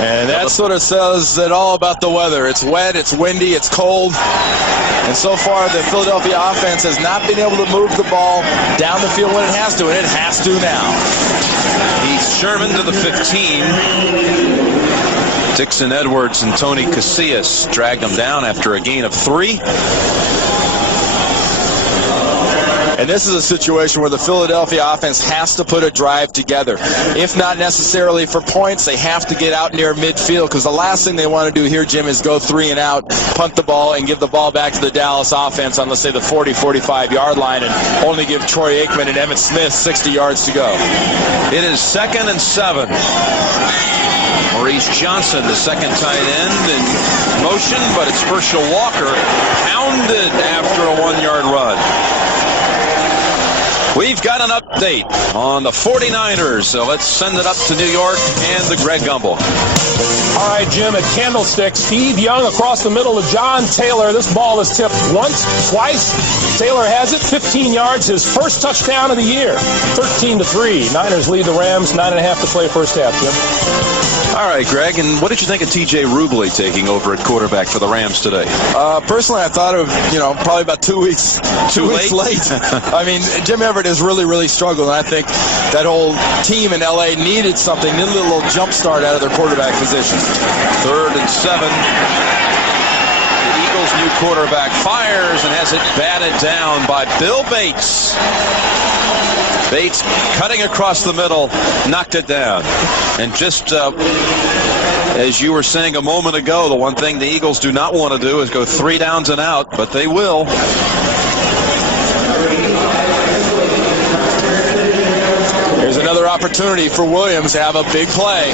And that sort of says it all about the weather. It's wet, it's windy, it's cold. And so far, the Philadelphia offense has not been able to move the ball down the field when it has to, and it has to now. Heath Sherman to the 15. Dixon Edwards and Tony Casillas dragged him down after a gain of 3. And this is a situation where the Philadelphia offense has to put a drive together. If not necessarily for points, they have to get out near midfield, because the last thing they want to do here, Jim, is go 3 and out, punt the ball, and give the ball back to the Dallas offense on, let's say, the 40, 45-yard line, and only give Troy Aikman and Emmitt Smith 60 yards to go. It is 2nd and 7. Maurice Johnson, the second tight end, in motion, but it's Herschel Walker pounded after a 1-yard run. We've got an update on the 49ers, so let's send it up to New York and the Greg Gumbel. All right, Jim, at Candlestick, Steve Young across the middle to John Taylor. This ball is tipped once, twice, Taylor has it, 15 yards, his first touchdown of the year. 13-3. Niners lead the Rams, 9.5 to play first half, Jim. All right, Greg, and what did you think of T.J. Rubley taking over at quarterback for the Rams today? Personally, I thought of, probably about 2 weeks. Too late. I mean, Jim Everett has really struggled, and I think that whole team in L.A. needed something, needed a little jump start out of their quarterback position. 3rd and 7. The Eagles' new quarterback fires and has it batted down by Bill Bates. Bates cutting across the middle, knocked it down. And just as you were saying a moment ago, the one thing the Eagles do not want to do is go 3 downs and out, but they will. Here's another opportunity for Williams to have a big play.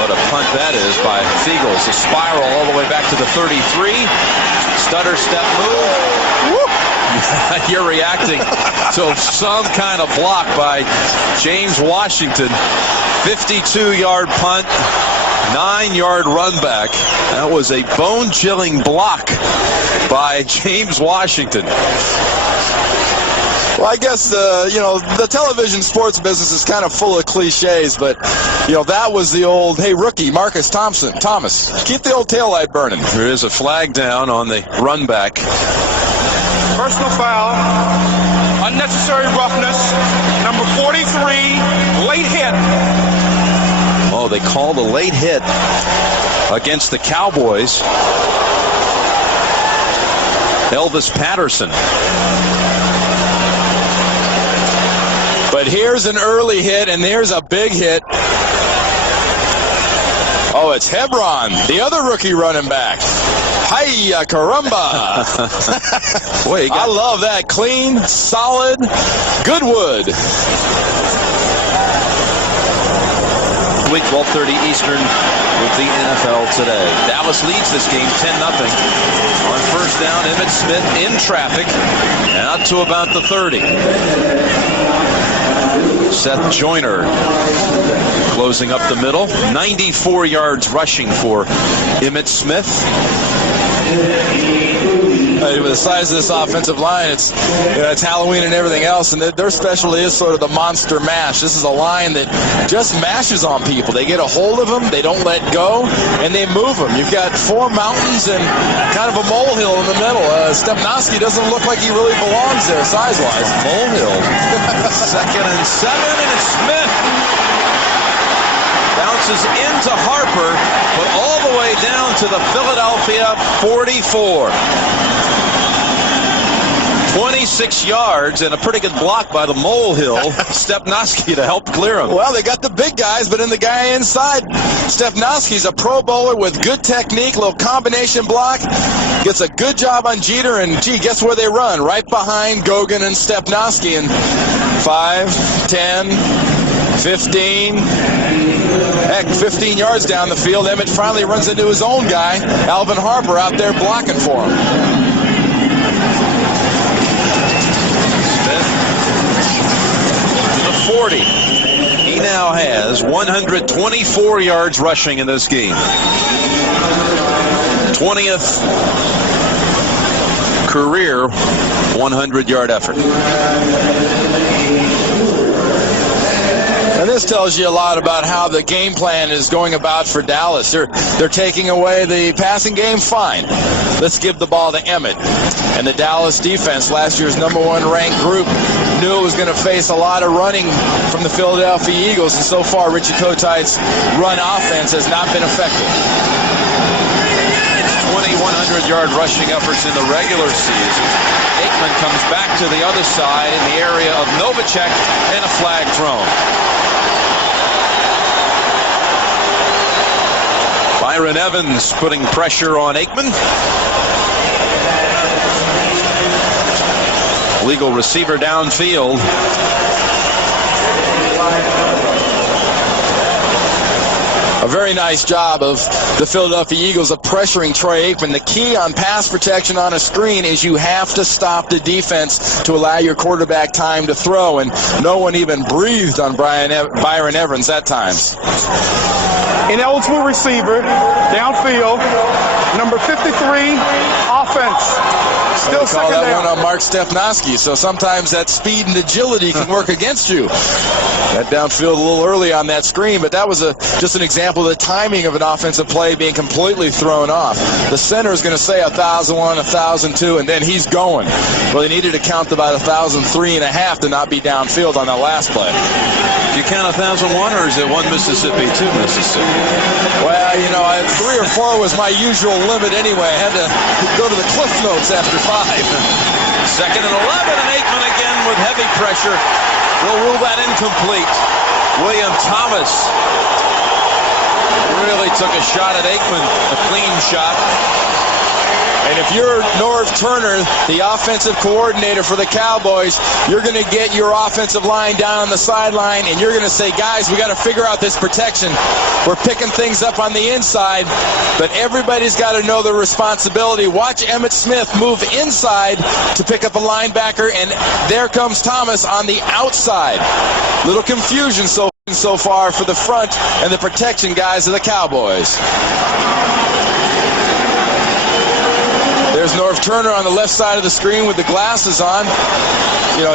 What a punt that is by Fiegels. A spiral all the way back to the 33. Stutter step move. Woo! You're reacting to some kind of block by James Washington. 52-yard punt, 9-yard run back. That was a bone-chilling block by James Washington. Well, I guess the television sports business is kind of full of cliches, but that was the old, hey, rookie Marcus Thomas, keep the old taillight burning. There is a flag down on the run back. Personal foul, unnecessary roughness, number 43, late hit. Oh, they called a late hit against the Cowboys. Elvis Patterson. But here's an early hit, and there's a big hit. Oh, it's Hebron, the other rookie running back. Hiya, caramba. Boy, I love that. Clean, solid, good wood. Week 12:30 Eastern with the NFL today. Dallas leads this game 10-0. On first down, Emmitt Smith in traffic, out to about the 30. Seth Joyner closing up the middle. 94 yards rushing for Emmitt Smith. With the size of this offensive line, it's Halloween and everything else, and their specialty is sort of the monster mash. This is a line that just mashes on people. They get a hold of them, they don't let go, and they move them. You've got 4 mountains and kind of a molehill in the middle. Stepnoski doesn't look like he really belongs there size-wise. Molehill. 2nd and 7, and it's Smith. Bounces into Harper, but all the way down to the Philadelphia 44. 26 yards and a pretty good block by the molehill. Stepnoski to help clear him. Well, they got the big guys, but in the guy inside, Stepnoski's a pro bowler with good technique, little combination block. Gets a good job on Jeter, and guess where they run? Right behind Gogan and Stepnoski. And 5, 10, 15. Heck, 15 yards down the field. Emmett finally runs into his own guy, Alvin Harper, out there blocking for him. Smith to the 40. He now has 124 yards rushing in this game. 20th career 100-yard effort. And this tells you a lot about how the game plan is going about for Dallas. They're taking away the passing game, fine. Let's give the ball to Emmett. And the Dallas defense, last year's #1 ranked group, knew it was going to face a lot of running from the Philadelphia Eagles. And so far, Richie Kotite's run offense has not been effective. 100-yard rushing efforts in the regular season. Aikman comes back to the other side in the area of Novacek, and a flag thrown. Byron Evans putting pressure on Aikman. Legal receiver downfield. A very nice job of the Philadelphia Eagles of pressuring Troy Aikman. The key on pass protection on a screen is you have to stop the defense to allow your quarterback time to throw, and no one even breathed on Byron Evans at times. ineligible receiver, downfield, number 53, offense. Still Call second that down. one on Mark Stepnoski, so sometimes that speed and agility can work against you. That downfield a little early on that screen, but that was just an example of the timing of an offensive play being completely thrown off. The center is going to say 1,001, 1,002, and then he's going. Well, he needed to count about 1,003.5 to not be downfield on that last play. Do you count 1,001, or is it 1 Mississippi, 2 Mississippi? Well, 3 or 4 was my usual limit anyway. I had to go to the cliff notes after 5. Second and 11, and Aikman again with heavy pressure. We'll rule that incomplete. William Thomas really took a shot at Aikman, a clean shot. And if you're Norv Turner, the offensive coordinator for the Cowboys, you're going to get your offensive line down on the sideline, and you're going to say, guys, we got to figure out this protection. We're picking things up on the inside, but everybody's got to know their responsibility. Watch Emmitt Smith move inside to pick up a linebacker, and there comes Thomas on the outside. Little confusion so far for the front and the protection guys of the Cowboys. There's Norv Turner on the left side of the screen with the glasses on.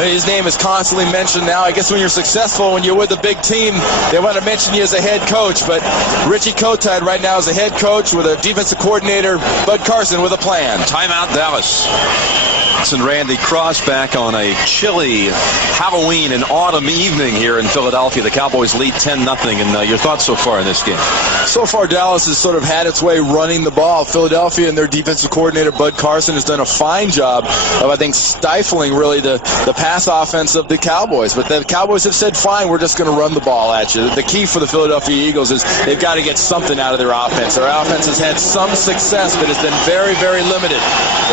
His name is constantly mentioned now. I guess when you're successful, when you're with a big team, they want to mention you as a head coach. But Richie Kotite right now is a head coach with a defensive coordinator, Bud Carson, with a plan. Timeout, Dallas. And Randy Cross back on a chilly Halloween and autumn evening here in Philadelphia. The Cowboys lead 10-0. And your thoughts so far in this game? So far, Dallas has sort of had its way running the ball. Philadelphia and their defensive coordinator, Bud Carson, has done a fine job of, I think, stifling really the pass offense of the Cowboys. But the Cowboys have said, fine, we're just going to run the ball at you. The key for the Philadelphia Eagles is they've got to get something out of their offense. Their offense has had some success, but has been very, very limited.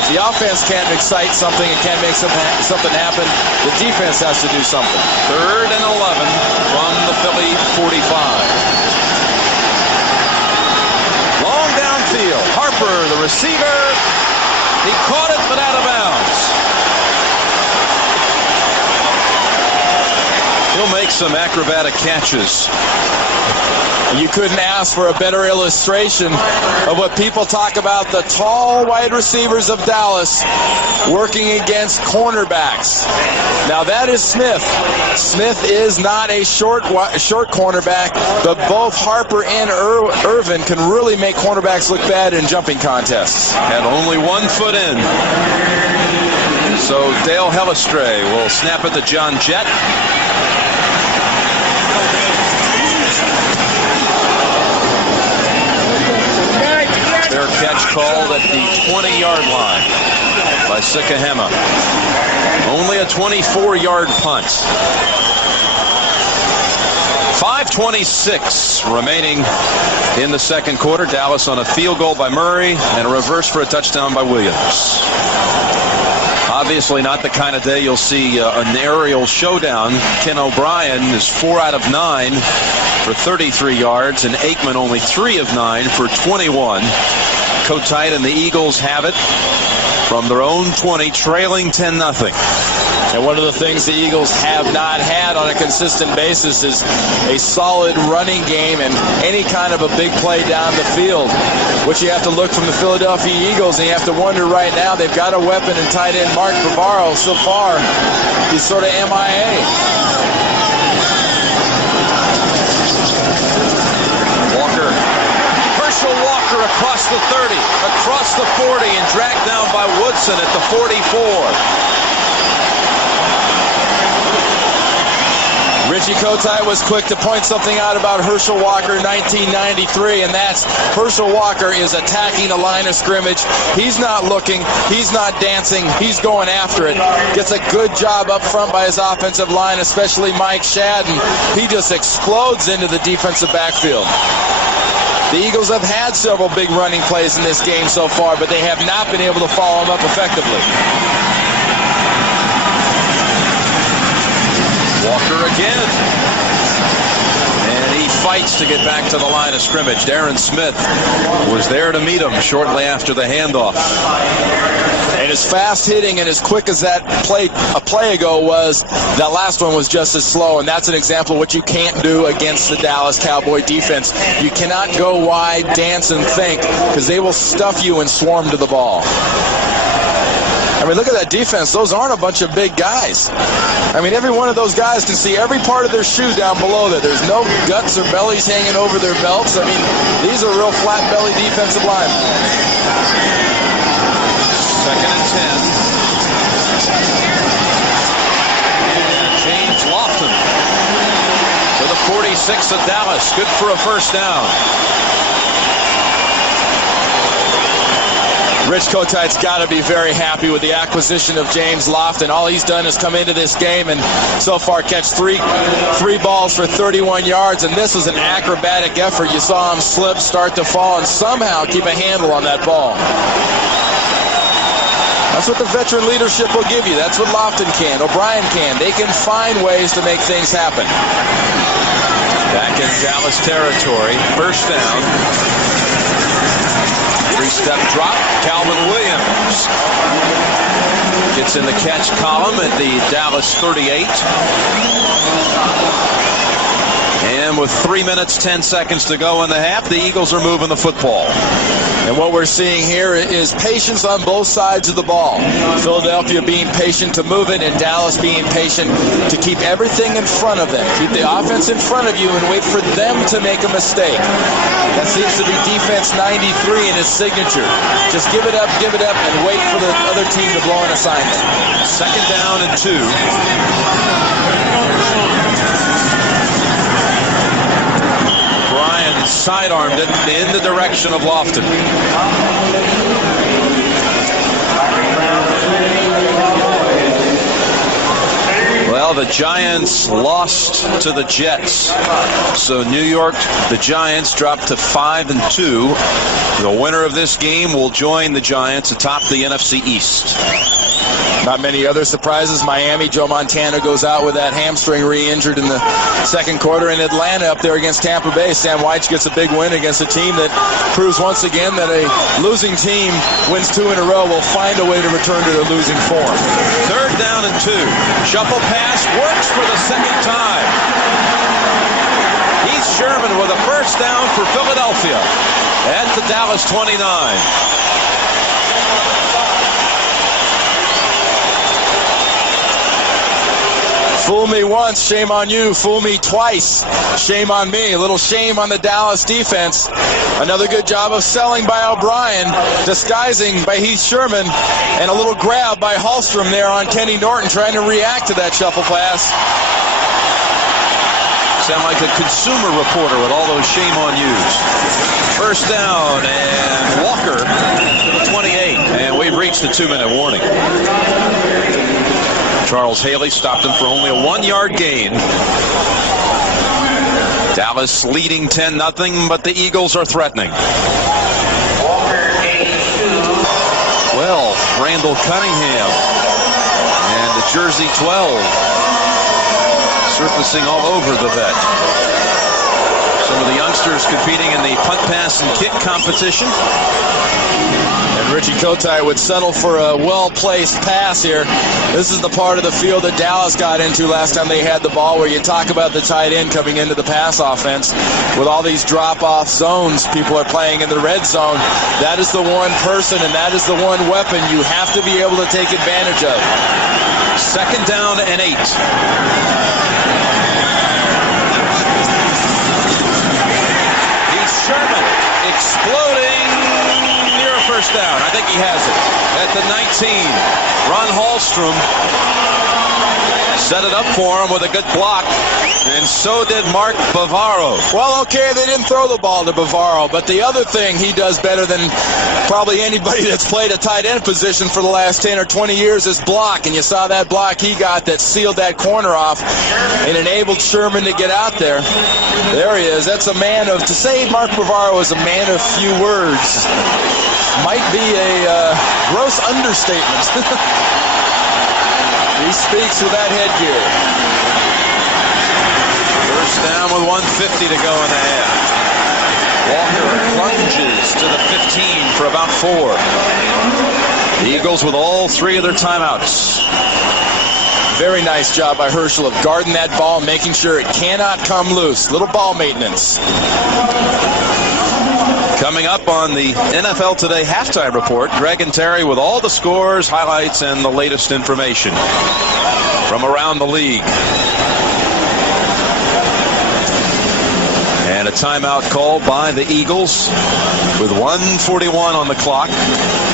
If the offense can't excite something and can't make something happen, the defense has to do something. 3rd and 11 from the Philly 45. Long downfield. Harper, the receiver. He caught it, but out of bounds. He'll make some acrobatic catches. You couldn't ask for a better illustration of what people talk about, the tall wide receivers of Dallas working against cornerbacks. Now that is Smith. Smith is not a short cornerback, but both Harper and Irvin can really make cornerbacks look bad in jumping contests. Had only 1 foot in. So Dale Hellestrae will snap at the John Jett. Fair catch called at the 20-yard line by Sikahema. Only a 24-yard punt. 5:26 remaining in the second quarter. Dallas on a field goal by Murray and a reverse for a touchdown by Williams. Obviously not the kind of day you'll see an aerial showdown. Ken O'Brien is 4 out of 9 for 33 yards, and Aikman only 3 of 9 for 21. Kotite and the Eagles have it from their own 20, trailing 10-0. And one of the things the Eagles have not had on a consistent basis is a solid running game and any kind of a big play down the field, which you have to look from the Philadelphia Eagles, and you have to wonder right now, they've got a weapon in tight end Mark Bavaro. So far, he's sort of MIA. Walker across the 30, across the 40, and dragged down by Woodson at the 44. Richie Kotite was quick to point something out about Herschel Walker 1993, and that's Herschel Walker is attacking the line of scrimmage. He's not looking, he's not dancing, he's going after it. Gets a good job up front by his offensive line, especially Mike Shadden. He just explodes into the defensive backfield. The Eagles have had several big running plays in this game so far, but they have not been able to follow them up effectively. Walker again. And he fights to get back to the line of scrimmage. Darren Smith was there to meet him shortly after the handoff. And as fast hitting and as quick as that a play ago was, that last one was just as slow. And that's an example of what you can't do against the Dallas Cowboy defense. You cannot go wide, dance, and think, because they will stuff you and swarm to the ball. I mean, look at that defense. Those aren't a bunch of big guys. I mean, every one of those guys can see every part of their shoe down below there. There's no guts or bellies hanging over their belts. I mean, these are real flat-belly defensive linemen. 2nd and 10. And James Lofton to the 46 of Dallas. Good for a first down. Rich Kotite's got to be very happy with the acquisition of James Lofton. All he's done is come into this game and so far catch three balls for 31 yards, and this was an acrobatic effort. You saw him slip, start to fall, and somehow keep a handle on that ball. That's what the veteran leadership will give you. That's what Lofton can, O'Brien can. They can find ways to make things happen. Back in Dallas territory, first down. 3-step drop. Calvin Williams gets in the catch column at the Dallas 38. And with 3 minutes, 10 seconds to go in the half, the Eagles are moving the football. And what we're seeing here is patience on both sides of the ball. Philadelphia being patient to move it, and Dallas being patient to keep everything in front of them. Keep the offense in front of you and wait for them to make a mistake. That seems to be defense 93 in its signature. Just give it up, and wait for the other team to blow an assignment. 2nd down and 2. Sidearmed it in the direction of Lofton. Well, the Giants lost to the Jets. So New York, the Giants dropped to 5-2. The winner of this game will join the Giants atop the NFC East. Not many other surprises. Miami, Joe Montana goes out with that hamstring re-injured in the second quarter. In Atlanta up there against Tampa Bay, Sam White gets a big win against a team that proves once again that a losing team wins 2 in a row will find a way to return to their losing form. 3rd down and 2. Shuffle pass works for the second time. Heath Sherman with a first down for Philadelphia at the Dallas 29. Fool me once, shame on you. Fool me twice, shame on me. A little shame on the Dallas defense. Another good job of selling by O'Brien, disguising by Heath Sherman, and a little grab by Hallstrom there on Kenny Norton trying to react to that shuffle pass. Sound like a consumer reporter with all those shame on yous. First down, and Walker to the 28. And we've reached the 2-minute warning. Charles Haley stopped him for only a 1-yard gain. Dallas leading 10-0, but the Eagles are threatening. Well, Randall Cunningham and the jersey 12 surfacing all over the vet. Some of the youngsters competing in the punt, pass, and kick competition. Richie Kotite would settle for a well-placed pass here. This is the part of the field that Dallas got into last time they had the ball, where you talk about the tight end coming into the pass offense. With all these drop-off zones, people are playing in the red zone. That is the one person and that is the one weapon you have to be able to take advantage of. 2nd down and 8. Heath Sherman exploding. First down. I think he has it at the 19. Ron Hallstrom set it up for him with a good block, and so did Mark Bavaro. Well, okay, they didn't throw the ball to Bavaro, but the other thing he does better than probably anybody that's played a tight end position for the last 10 or 20 years is block, and you saw that block he got that sealed that corner off and enabled Sherman to get out there. There he is. That's a man of, to say Mark Bavaro is a man of few words might be a gross understatement. He speaks with that headgear. First down with 1:50 to go in the half. Walker plunges to the 15 for about 4. The Eagles with all 3 of their timeouts. Very nice job by Herschel of guarding that ball, making sure it cannot come loose. Little ball maintenance. Coming up on the NFL Today halftime report, Greg and Terry with all the scores, highlights, and the latest information from around the league. And a timeout called by the Eagles with 1:41 on the clock.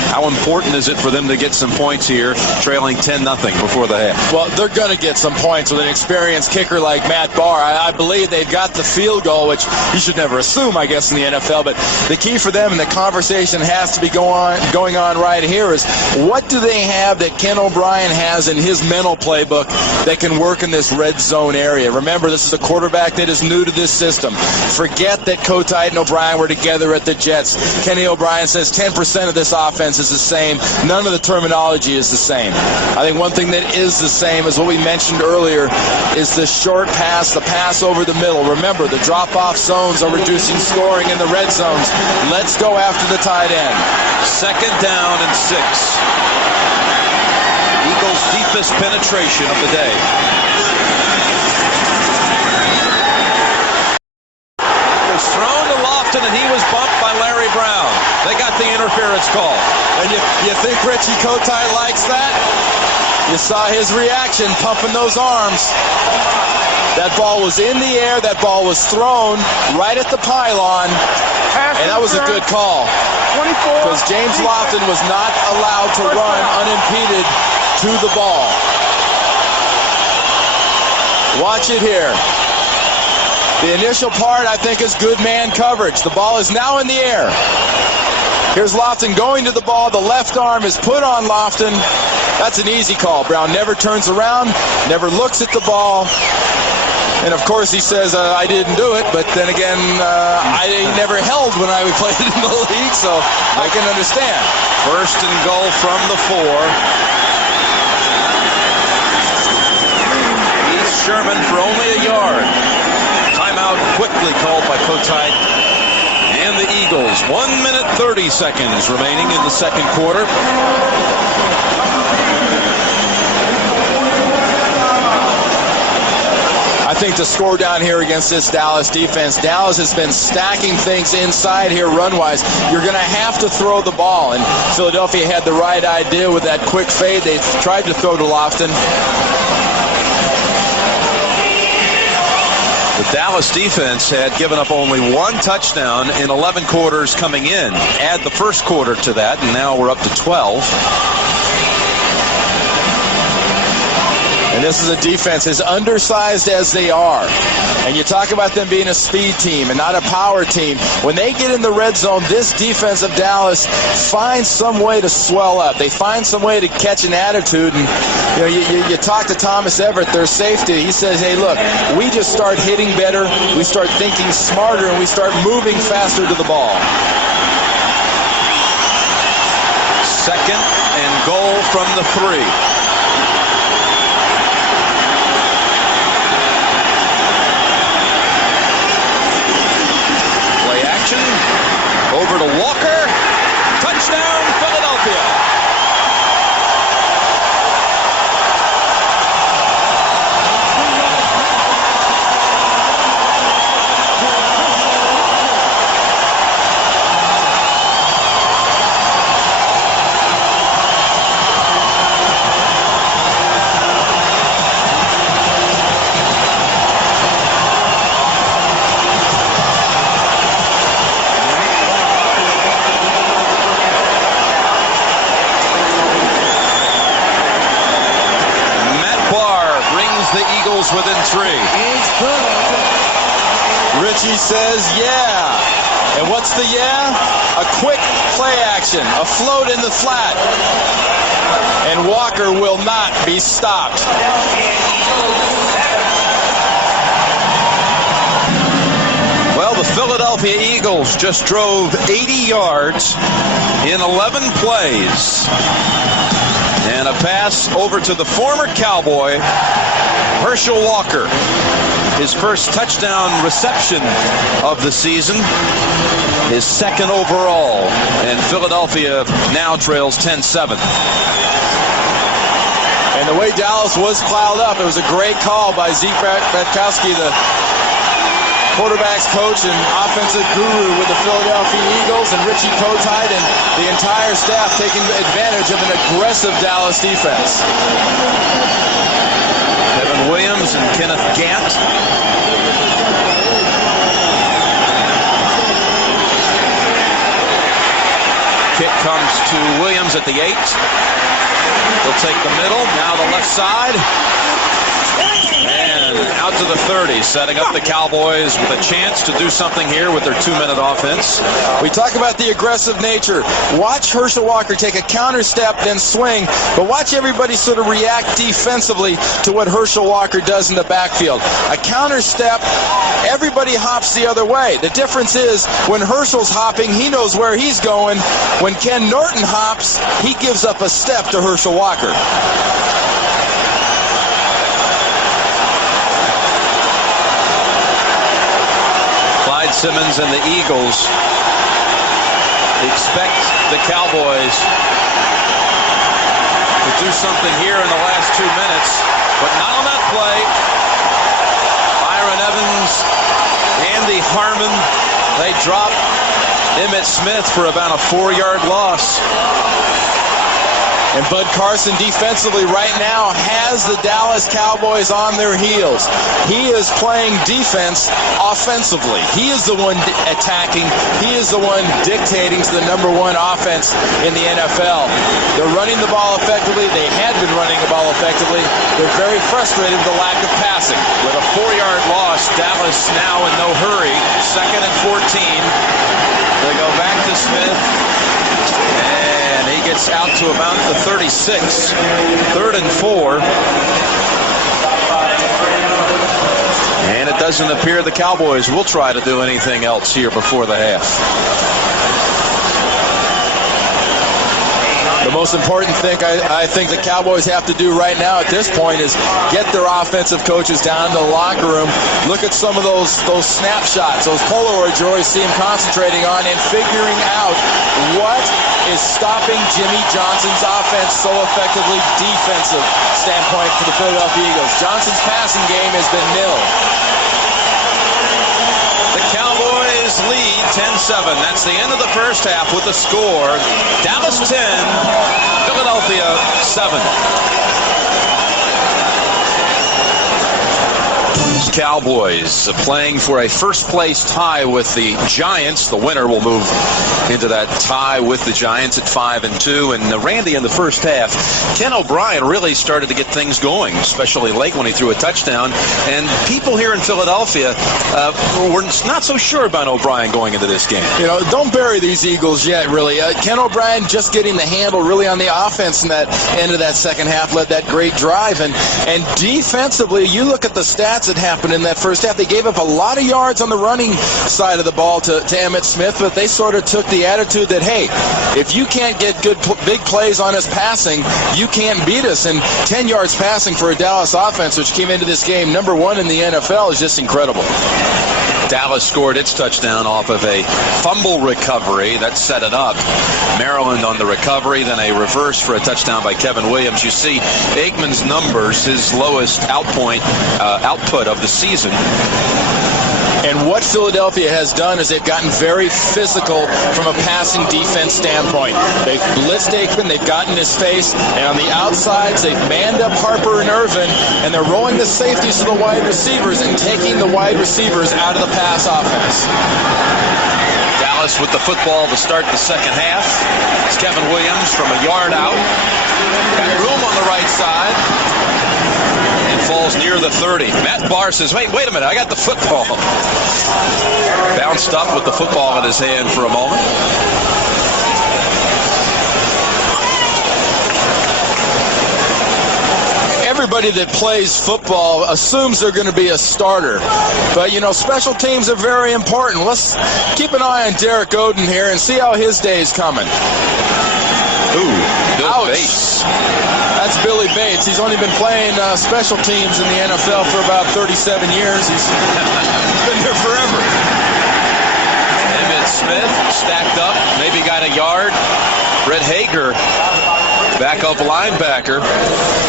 How important is it for them to get some points here, trailing 10-0 before the half? Well, they're going to get some points with an experienced kicker like Matt Barr. I believe they've got the field goal, which you should never assume, I guess, in the NFL. But the key for them, and the conversation has to be going on right here, is what do they have that Ken O'Brien has in his mental playbook that can work in this red zone area? Remember, this is a quarterback that is new to this system. Forget that Kotite and O'Brien were together at the Jets. Kenny O'Brien says 10% of this offense is the same. None of the terminology is the same. I think one thing that is the same is what we mentioned earlier is the short pass, the pass over the middle. Remember, the drop-off zones are reducing scoring in the red zones. Let's go after the tight end. Second down and 6. Eagles' deepest penetration of the day. It was thrown to Lofton, and he was bumped by Larry Brown. They got the interference call. And you think Richie Kotite likes that? You saw his reaction, pumping those arms. That ball was in the air. That ball was thrown right at the pylon. And that was a good call. Because James Lofton was not allowed to run unimpeded to the ball. Watch it here. The initial part, I think, is good man coverage. The ball is now in the air. Here's Lofton going to the ball. The left arm is put on Lofton. That's an easy call. Brown never turns around, never looks at the ball. And, of course, he says, I didn't do it. But then again, I never held when I played in the league, so I can understand. First and goal from the 4. Heath Sherman for only a yard. Timeout quickly called by Kotite and the Eagles. 1 minute 30 seconds remaining in the second quarter. I think the score down here against this Dallas defense, Dallas has been stacking things inside here run-wise. You're going to have to throw the ball, and Philadelphia had the right idea with that quick fade. They tried to throw to Lofton. The Dallas defense had given up only 1 touchdown in 11 quarters coming in. Add the first quarter to that, and now we're up to 12. And this is a defense as undersized as they are. And you talk about them being a speed team and not a power team. When they get in the red zone, this defense of Dallas finds some way to swell up. They find some way to catch an attitude. And you talk to Thomas Everett, their safety. He says, hey, look, we just start hitting better. We start thinking smarter, and we start moving faster to the ball. Second and goal from the 3. Over to Walker. Touchdown, Philadelphia. The Eagles within 3. Richie says, yeah. And what's the yeah? A quick play action, a float in the flat. And Walker will not be stopped. Well, the Philadelphia Eagles just drove 80 yards in 11 plays. And a pass over to the former Cowboy, Herschel Walker. his first touchdown reception of the season, his second overall, and Philadelphia now trails 10-7. And the way Dallas was piled up, it was a great call by Zeke Bratkowski, the quarterback's coach and offensive guru with the Philadelphia Eagles, and Richie Kotite and the entire staff taking advantage of an aggressive Dallas defense. Kevin Williams and Kenneth Gant. Kick comes to Williams at the 8. He'll take the middle, now the left side. And out to the 30, setting up the Cowboys with a chance to do something here with their 2-minute offense. We talk about the aggressive nature. Watch Herschel Walker take a counter step, then swing, but watch everybody sort of react defensively to what Herschel Walker does in the backfield. A counter step, everybody hops the other way. The difference is when Herschel's hopping, he knows where he's going. When Ken Norton hops, he gives up a step to Herschel Walker. Simmons and the Eagles expect the Cowboys to do something here in the last 2 minutes, but not on that play. Byron Evans, Andy Harmon, they drop Emmitt Smith for about a 4-yard loss. And Bud Carson defensively right now has the Dallas Cowboys on their heels. He is playing defense offensively. He is the one attacking. He is the one dictating to the number 1 offense in the NFL. They're running the ball effectively. They had been running the ball effectively. They're very frustrated with the lack of passing. With a 4-yard loss, Dallas now in no hurry. 2nd and 14. They go back to Smith. He gets out to about the 36. 3rd and 4. And it doesn't appear the Cowboys will try to do anything else here before the half. The most important thing I think the Cowboys have to do right now at this point is get their offensive coaches down to the locker room. Look at some of those snapshots, those Polaroids you always see them concentrating on, and figuring out what is stopping Jimmy Johnson's offense so effectively defensive standpoint for the Philadelphia Eagles. Johnson's passing game has been nil. The Cowboys lead 10-7. That's the end of the first half with the score. Dallas 10, Philadelphia 7. Cowboys playing for a first-place tie with the Giants. The winner will move into that tie with the Giants at 5-2. And Randy, in the first half, Ken O'Brien really started to get things going, especially late when he threw a touchdown. And people here in Philadelphia were not so sure about O'Brien going into this game. You know, don't bury these Eagles yet, really. Ken O'Brien just getting the handle really on the offense in that end of that second half, led that great drive. And defensively, you look at the stats that happened in that first half. They gave up a lot of yards on the running side of the ball to Emmitt Smith, but they sort of took the attitude that, hey, if you can't get good big plays on us passing, you can't beat us. And 10 yards passing for a Dallas offense, which came into this game number 1 in the NFL, is just incredible. Dallas scored its touchdown off of a fumble recovery that set it up. Maryland on the recovery, then a reverse for a touchdown by Kevin Williams. You see Aikman's numbers, his lowest output of the season. And what Philadelphia has done is they've gotten very physical from a passing defense standpoint. They've blitzed Aikman, they've gotten his face, and on the outsides they've manned up Harper and Irvin, and they're rolling the safeties to the wide receivers and taking the wide receivers out of the pass offense. Dallas with the football to start the second half. It's Kevin Williams from a yard out. Got room on the right side. And falls near the 30. Matt Barr says, wait a minute, I got the football. Bounced up with the football in his hand for a moment. Everybody that plays football assumes they're going to be a starter. But, you know, special teams are very important. Let's keep an eye on Derek Oden here and see how his day is coming. Ooh, good. Ouch. Bates. That's Billy Bates. He's only been playing special teams in the NFL for about 37 years. He's been here forever. Emmitt Smith stacked up, maybe got a yard. Brett Hager, backup linebacker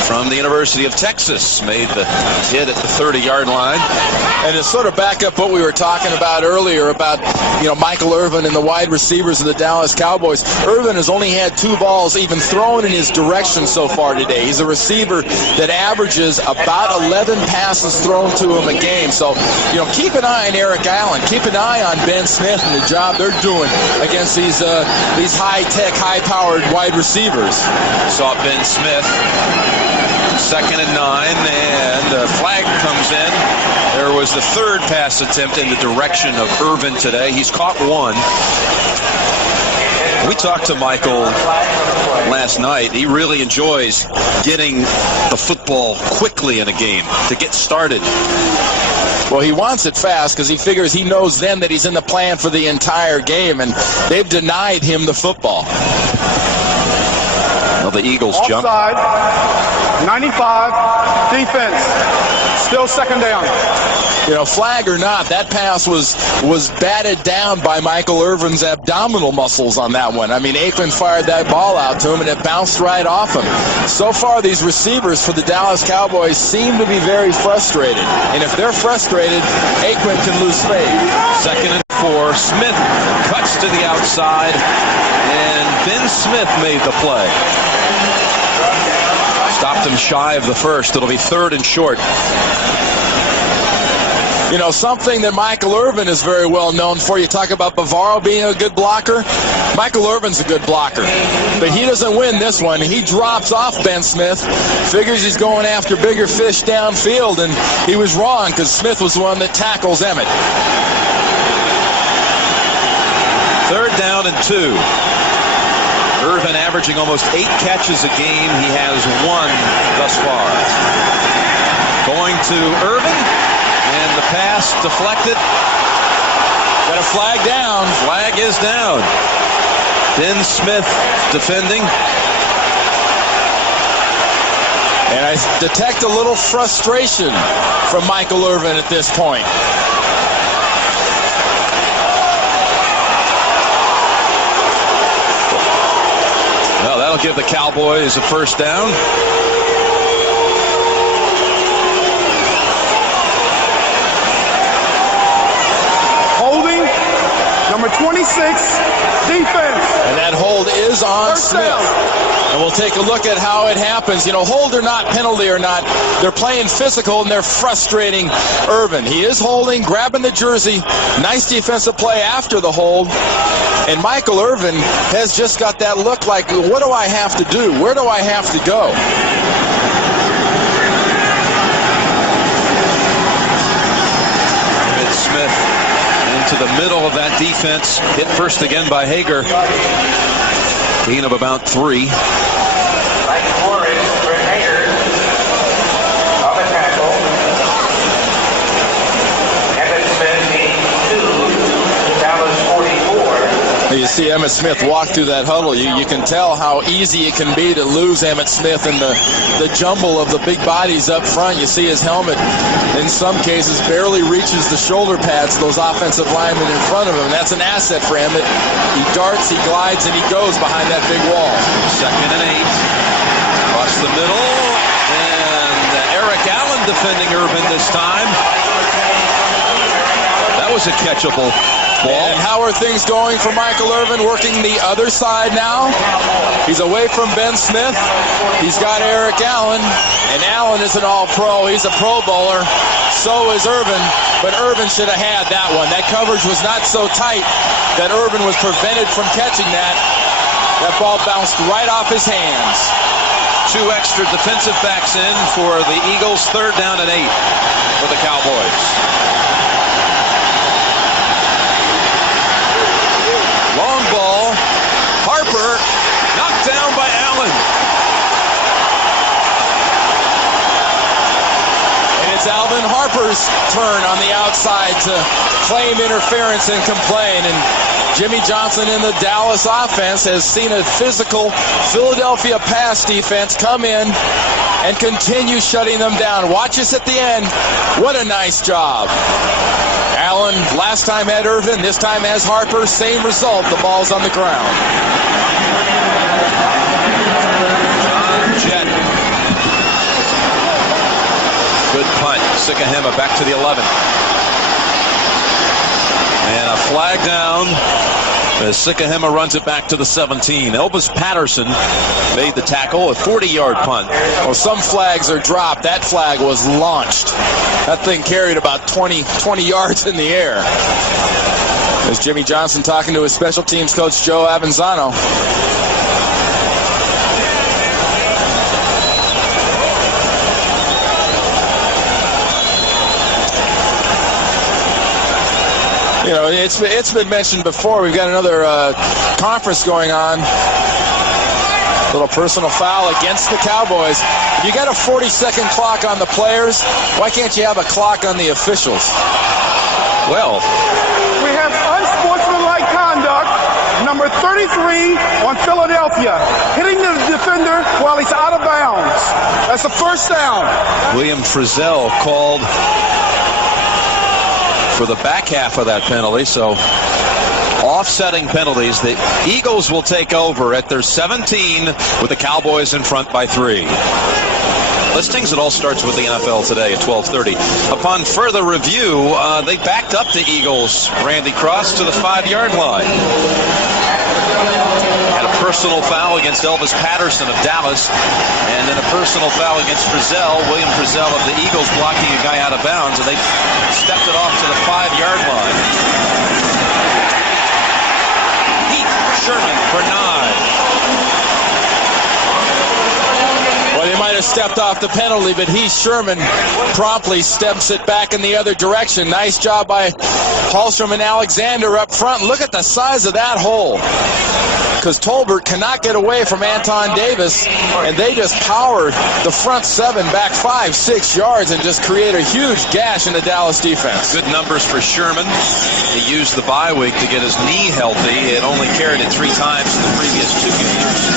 from the University of Texas, made the hit at the 30-yard line. And to sort of back up what we were talking about earlier about, Michael Irvin and the wide receivers of the Dallas Cowboys. Irvin has only had 2 balls even thrown in his direction so far today. He's a receiver that averages about 11 passes thrown to him a game. So, keep an eye on Eric Allen. Keep an eye on Ben Smith and the job they're doing against these high-tech, high-powered wide receivers. Saw Ben Smith, 2nd and 9, and a flag comes in. There was the 3rd pass attempt in the direction of Irvin today. He's caught 1. We talked to Michael last night. He really enjoys getting the football quickly in a game to get started. Well, he wants it fast because he knows then that he's in the plan for the entire game, and they've denied him the football. Well, the Eagles jump. Offside, 95, defense, still 2nd down. Flag or not, that pass was batted down by Michael Irvin's abdominal muscles on that one. Aikman fired that ball out to him, and it bounced right off him. So far, these receivers for the Dallas Cowboys seem to be very frustrated. And if they're frustrated, Aikman can lose faith. 2nd and 4. Smith cuts to the outside, and Ben Smith made the play. Stopped him shy of the 1st. It'll be 3rd and short. Something that Michael Irvin is very well known for. You talk about Bavaro being a good blocker. Michael Irvin's a good blocker. But he doesn't win this one. He drops off Ben Smith, figures he's going after bigger fish downfield, and he was wrong because Smith was the one that tackles Emmitt. 3rd down and 2. Irvin averaging almost 8 catches a game. He has 1 thus far. Going to Irvin. And the pass deflected. Got a flag down. Flag is down. Ben Smith defending. And I detect a little frustration from Michael Irvin at this point. Well, that'll give the Cowboys a 1st down. Number 26, defense. And that hold is on Smith. And we'll take a look at how it happens. Hold or not, penalty or not, they're playing physical and they're frustrating Irvin. He is holding, grabbing the jersey. Nice defensive play after the hold. And Michael Irvin has just got that look like, what do I have to do? Where do I have to go? Smith into the middle of that defense. Hit first again by Hager. Gain of about 3. You see Emmitt Smith walk through that huddle. You can tell how easy it can be to lose Emmitt Smith in the jumble of the big bodies up front. You see his helmet, in some cases, barely reaches the shoulder pads of those offensive linemen in front of him. That's an asset for Emmitt. He darts, he glides, and he goes behind that big wall. 2nd and 8. Across the middle. And Eric Allen defending Irvin this time. That was a catchable ball. And how are things going for Michael Irvin? Working the other side now. He's away from Ben Smith. He's got Eric Allen, and Allen is an all-pro. He's a Pro Bowler. So is Irvin, but Irvin should have had that one. That coverage was not so tight that Irvin was prevented from catching that. That ball bounced right off his hands. 2 extra defensive backs in for the Eagles. 3rd down and 8 for the Cowboys. Long ball. Harper knocked down by Allen. And it's Alvin Harper's turn on the outside to claim interference and complain. And Jimmy Johnson in the Dallas offense has seen a physical Philadelphia pass defense come in and continue shutting them down. Watch us at the end. What a nice job. Allen last time had Irvin, this time has Harper. Same result, the ball's on the ground. Jet. Good punt. Sikahema back to the 11. And a flag down as Sikahema runs it back to the 17. Elvis Patterson made the tackle, a 40-yard punt. Well, some flags are dropped. That flag was launched. That thing carried about 20 yards in the air. There's Jimmy Johnson talking to his special teams coach, Joe Avanzano. You know, it's been mentioned before. We've got another conference going on. A little personal foul against the Cowboys. If you got a 40-second clock on the players, why can't you have a clock on the officials? Well, We have unsportsmanlike conduct, number 33 on Philadelphia, hitting the defender while he's out of bounds. That's a first down. William Frizzell called for the back half of that penalty, so offsetting penalties. The Eagles will take over at their 17 with the Cowboys in front by 3. Listings, it all starts with the NFL today at 12:30. Upon further review, they backed up the Eagles, Randy Cross, to the 5-yard line. Had a personal foul against Elvis Patterson of Dallas, and then a personal foul against Frizzell, William Frizzell of the Eagles, blocking a guy out of bounds, and they stepped it off to the 5-yard line. Heath Sherman for 9. Well, they might have stepped off the penalty, but Heath Sherman promptly steps it back in the other direction. Nice job by Hallstrom and Alexander up front. Look at the size of that hole, because Tolbert cannot get away from Anton Davis, and they just power the front 7 back 5-6 yards and just create a huge gash in the Dallas defense. Good numbers for Sherman. He used the bye week to get his knee healthy. He had only carried it 3 times in the previous 2 games.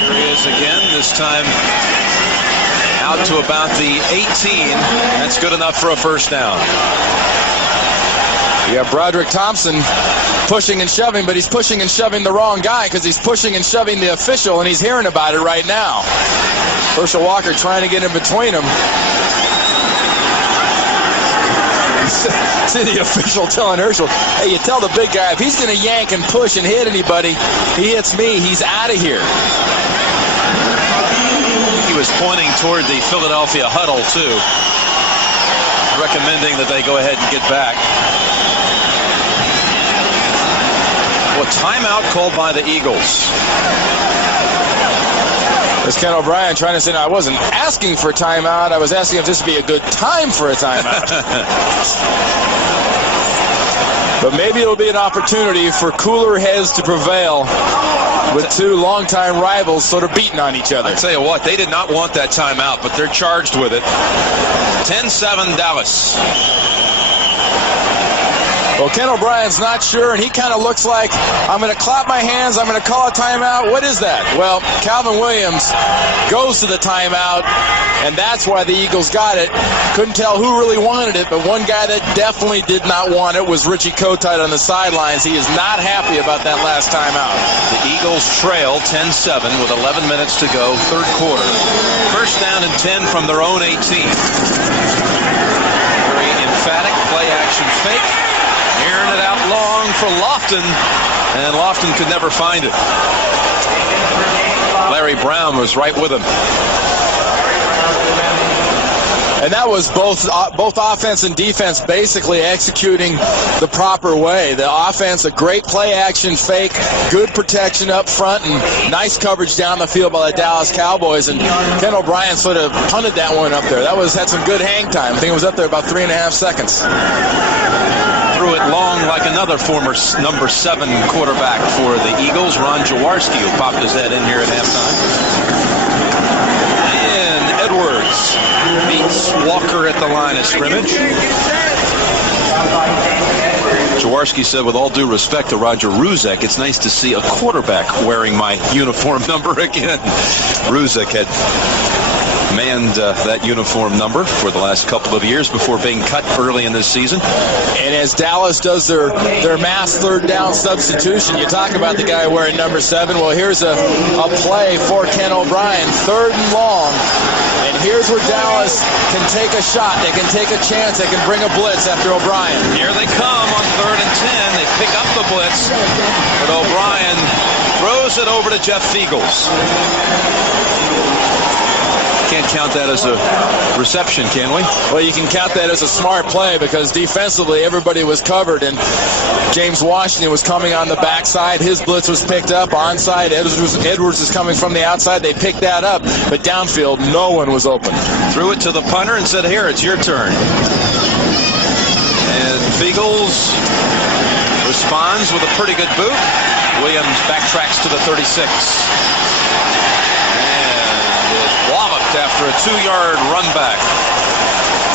Here he is again, this time out to about the 18. That's good enough for a first down. Yeah, Broderick Thompson pushing and shoving, but he's pushing and shoving the wrong guy, because he's pushing and shoving the official, and he's hearing about it right now. Herschel Walker trying to get in between them. See the official telling Herschel, hey, you tell the big guy, if he's going to yank and push and hit anybody, he hits me, he's out of here. He was pointing toward the Philadelphia huddle, too, recommending that they go ahead and get back. Well, timeout called by the Eagles. There's Ken O'Brien trying to say, no, I wasn't asking for a timeout. I was asking if this would be a good time for a timeout. But maybe it'll be an opportunity for cooler heads to prevail with 2 longtime rivals sort of beating on each other. I tell you what, they did not want that timeout, but they're charged with it. 10-7 Dallas. Well, Ken O'Brien's not sure, and he kind of looks like, I'm going to clap my hands, I'm going to call a timeout. What is that? Well, Calvin Williams goes to the timeout, and that's why the Eagles got it. Couldn't tell who really wanted it, but one guy that definitely did not want it was Richie Kotite on the sidelines. He is not happy about that last timeout. The Eagles trail 10-7 with 11 minutes to go, 3rd quarter. First down and 10 from their own 18. Very emphatic play-action fake. Airing it out long for Lofton, and Lofton could never find it. Larry Brown was right with him. And that was both offense and defense basically executing the proper way. The offense, a great play-action fake, good protection up front, and nice coverage down the field by the Dallas Cowboys. And Ken O'Brien sort of punted that one up there. Had some good hang time. I think it was up there about 3.5 seconds. Threw it long like another former number 7 quarterback for the Eagles, Ron Jaworski, who popped his head in here at halftime. And Edwards beats Walker at the line of scrimmage. Jaworski said, with all due respect to Roger Ruzek, it's nice to see a quarterback wearing my uniform number again. Ruzek had manned that uniform number for the last couple of years before being cut early in this season. And as Dallas does their mass third down substitution, you talk about the guy wearing number 7. Well, here's a play for Ken O'Brien, 3rd and long. And here's where Dallas can take a shot. They can take a chance. They can bring a blitz after O'Brien. Here they come on 3rd and 10. They pick up the blitz, but O'Brien throws it over to Jeff Fiegels. Can't count that as a reception, can we? Well, you can count that as a smart play because defensively everybody was covered and James Washington was coming on the backside. His blitz was picked up. Onside, Edwards is coming from the outside. They picked that up, but downfield, no one was open. Threw it to the punter and said, here, it's your turn. And Fiegels responds with a pretty good boot. Williams backtracks to the 36. Walloped after a 2-yard run back.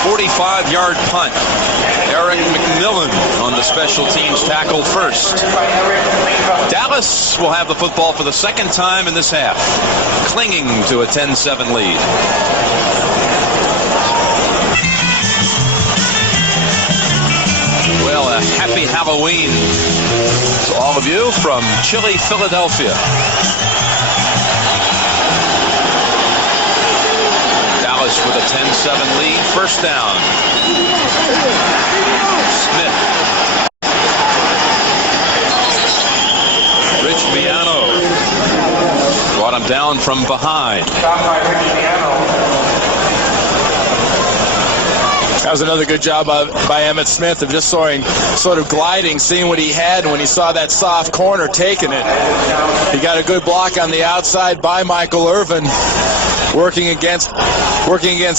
45-yard punt. Eric McMillan on the special teams tackle first. Dallas will have the football for the second time in this half, clinging to a 10-7 lead. Well, a happy Halloween to all of you from chilly Philadelphia. With a 10-7 lead, first down. Smith. Rich Miano brought him down from behind. That was another good job by Emmitt Smith of just sort of gliding, seeing what he had, and when he saw that soft corner, taking it. He got a good block on the outside by Michael Irvin, working against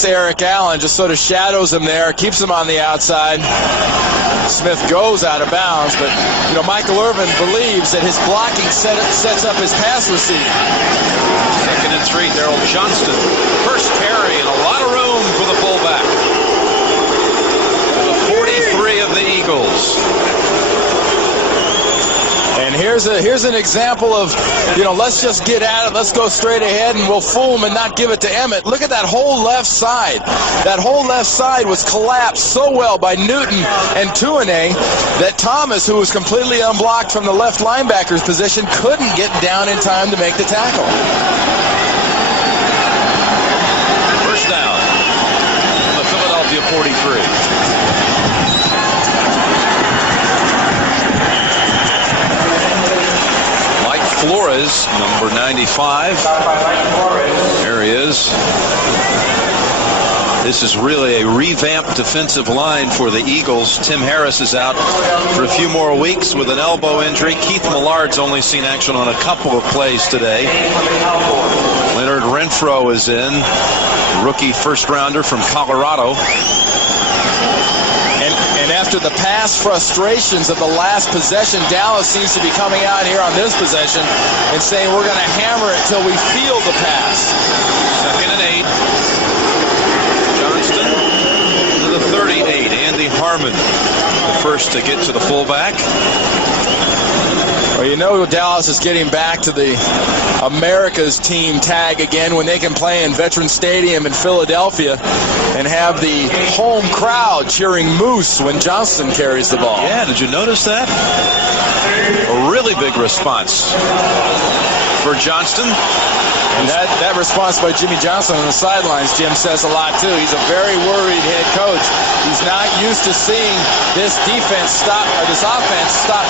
Eric Allen, just sort of shadows him there, keeps him on the outside. Smith goes out of bounds, but Michael Irvin believes that his blocking sets up his pass receiving. 2nd and 3, Daryl Johnston. First carry and a lot of room for the fullback. The 43 of the Eagles. And here's an example of, let's just get at it. Let's go straight ahead and we'll fool them and not give it to Emmitt. Look at that whole left side. That whole left side was collapsed so well by Newton and Tuanay that Thomas, who was completely unblocked from the left linebacker's position, couldn't get down in time to make the tackle. First down. The Philadelphia 43. Flores, number 95. There he is. This is really a revamped defensive line for the Eagles. Tim Harris is out for a few more weeks with an elbow injury. Keith Millard's only seen action on a couple of plays today. Leonard Renfro is in, rookie first-rounder from Colorado. And after the pass frustrations of the last possession, Dallas seems to be coming out here on this possession and saying we're going to hammer it till we feel the pass. 2nd and 8. Johnston to the 38. Andy Harmon, the first to get to the fullback. Well, Dallas is getting back to the America's team tag again when they can play in Veterans Stadium in Philadelphia and have the home crowd cheering Moose when Johnston carries the ball. Yeah, did you notice that? A really big response for Johnston. And that response by Jimmy Johnson on the sidelines, Jim, says a lot too. He's a very worried head coach. He's not used to seeing this offense stop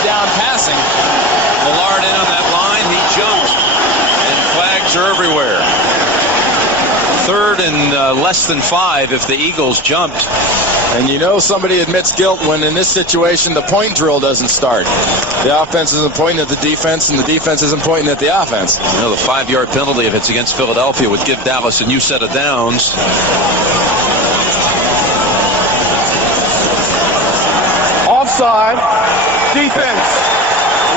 down passing. Millard in on that line. He jumped, and flags are everywhere. 3rd and less than 5 if the Eagles jumped. And somebody admits guilt when in this situation the point drill doesn't start. The offense isn't pointing at the defense and the defense isn't pointing at the offense. The 5-yard penalty if it's against Philadelphia would give Dallas a new set of downs. Offside. Defense.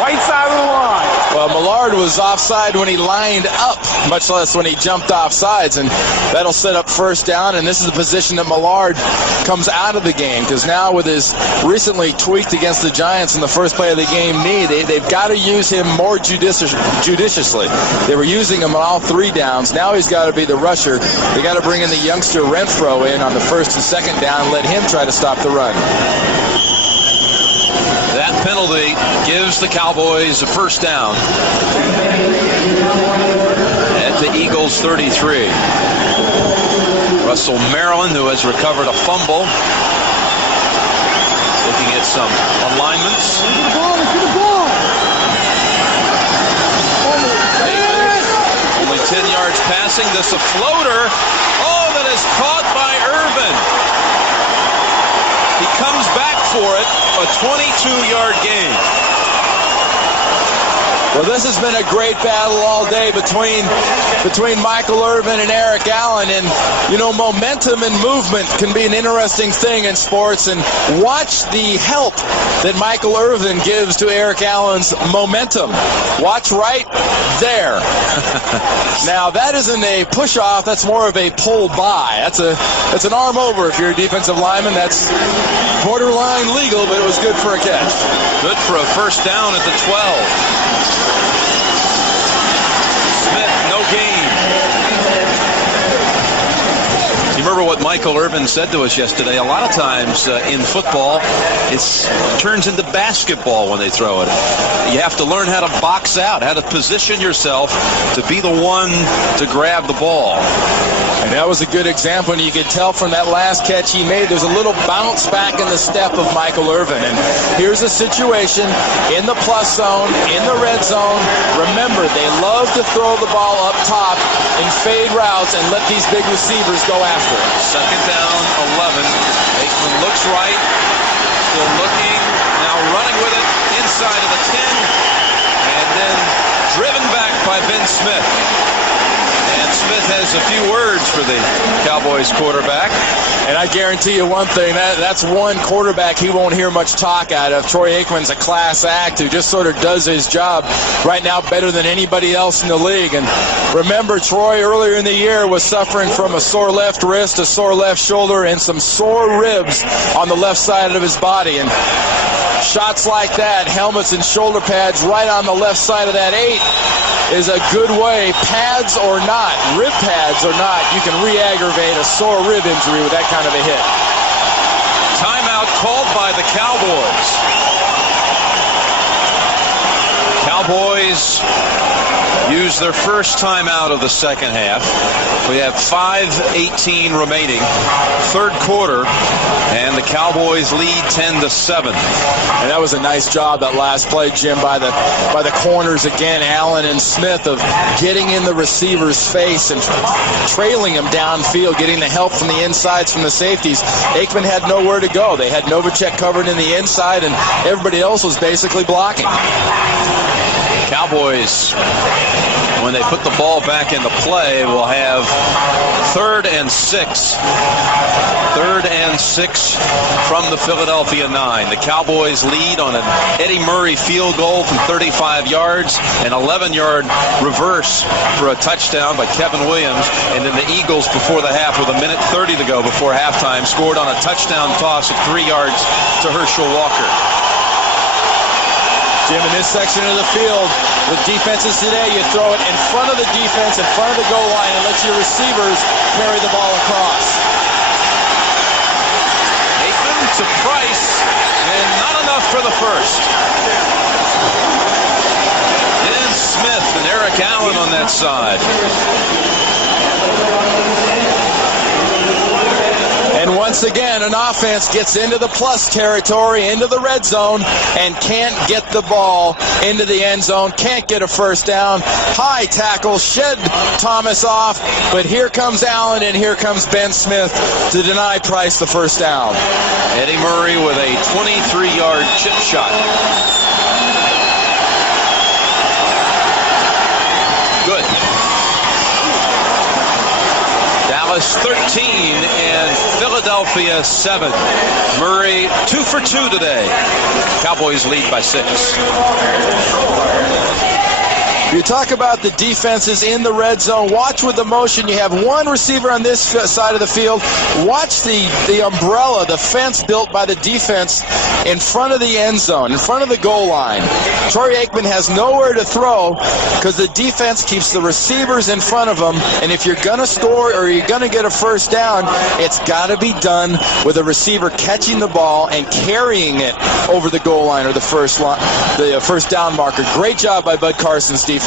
Right side of the line. Well, Millard Millard was offside when he lined up, much less when he jumped off sides, and that'll set up first down. And this is the position that Millard comes out of the game, because now with his recently tweaked against the Giants in the first play of the game knee, they've got to use him more judiciously. They were using him on all 3 downs. Now he's got to be the rusher. They got to bring in the youngster Renfro in on the first and second down and let him try to stop the run. That penalty gives the Cowboys a first down at the Eagles 33. Russell Maryland, who has recovered a fumble, looking at some alignments. Only 10 yards passing. This a floater. Oh, that is caught by Irvin. He comes back for it, a 22-yard gain. Well, this has been a great battle all day between Michael Irvin and Eric Allen. And, you know, momentum and movement can be an interesting thing in sports. And watch the help that Michael Irvin gives to Eric Allen's momentum. Watch right there. Now, that isn't a push-off. That's more of a pull-by. That's an arm over if you're a defensive lineman. That's borderline legal, but it was good for a catch. Good for a first down at the 12. Smith, no gain. You remember what Michael Irvin said to us yesterday? A lot of times in football, it turns into basketball when they throw it. You have to learn how to box out, how to position yourself to be the one to grab the ball. And that was a good example, and you could tell from that last catch he made, there's a little bounce back in the step of Michael Irvin. And here's a situation in the plus zone, in the red zone. Remember, they love to throw the ball up top in fade routes and let these big receivers go after it. Second down, 11. Aikman looks right, still looking, now running with it inside of the 10, and then driven back by Ben Smith. And Smith has a few words for the Cowboys quarterback. And I guarantee you one thing, that's one quarterback he won't hear much talk out of. Troy Aikman's a class act who just sort of does his job right now better than anybody else in the league. And remember, Troy earlier in the year was suffering from a sore left wrist, a sore left shoulder, and some sore ribs on the left side of his body. And shots like that, helmets and shoulder pads right on the left side of that 8 is a good way, pads or not, rib pads or not, you can re-aggravate a sore rib injury with that kind of a hit. Timeout called by the Cowboys. Cowboys use their first timeout of the second half. We have 5:18 remaining, third quarter, and the Cowboys lead 10-7. And that was a nice job, that last play, Jim, by the corners again, Allen and Smith, of getting in the receiver's face and trailing him downfield, getting the help from the insides from the safeties. Aikman had nowhere to go. They had Novacek covered in the inside, and everybody else was basically blocking. Cowboys, when they put the ball back into play, will have 3rd and 6. 3rd and 6 from the Philadelphia 9. The Cowboys lead on an Eddie Murray field goal from 35 yards, an 11-yard reverse for a touchdown by Kevin Williams, and then the Eagles before the half, with 1:30 to go before halftime, scored on a touchdown toss at 3 yards to Herschel Walker. Jim, in this section of the field, with defenses today, you throw it in front of the defense, in front of the goal line, and let your receivers carry the ball across. Aikman to Price, and not enough for the first. And Smith and Eric Allen on that side. And once again, an offense gets into the plus territory, into the red zone, and can't get the ball into the end zone, can't get a first down. High tackle, shed Thomas off, but here comes Allen and here comes Ben Smith to deny Price the first down. Eddie Murray with a 23-yard chip shot. Good. Dallas 13 and Philadelphia 7. Murray 2 for 2 today. Cowboys lead by 6. You talk about the defenses in the red zone. Watch with the motion. You have one receiver on this side of the field. Watch the umbrella, the fence built by the defense in front of the end zone, in front of the goal line. Troy Aikman has nowhere to throw because the defense keeps the receivers in front of them. And if you're going to score or you're going to get a first down, it's got to be done with a receiver catching the ball and carrying it over the goal line or the first down marker. Great job by Bud Carson's defense.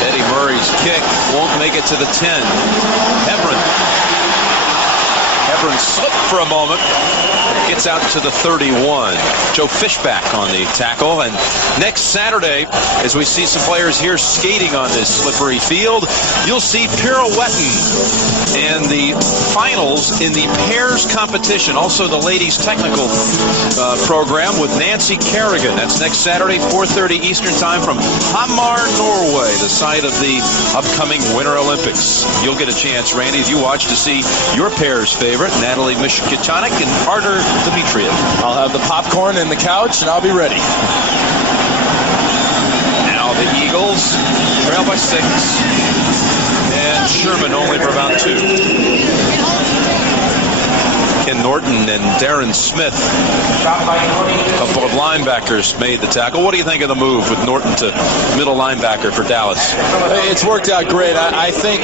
Eddie Murray's kick won't make it to the 10. Hebron slipped for a moment. Gets out to the 31. Joe Fishback on the tackle. And next Saturday, as we see some players here skating on this slippery field, you'll see pirouetting and the finals in the pairs competition. Also the ladies technical program with Nancy Kerrigan. That's next Saturday, 4:30 Eastern time from Hamar, Norway, the site of the upcoming Winter Olympics. You'll get a chance, Randy, as you watch, to see your pair's favorite, Natalie Mishkitanik and Artur Dimitriev. I'll have the popcorn and the couch, and I'll be ready. Now the Eagles trail by 6. And Sherman only for about 2. Ken Norton and Darren Smith, a couple of linebackers, made the tackle. What do you think of the move with Norton to middle linebacker for Dallas? It's worked out great. I think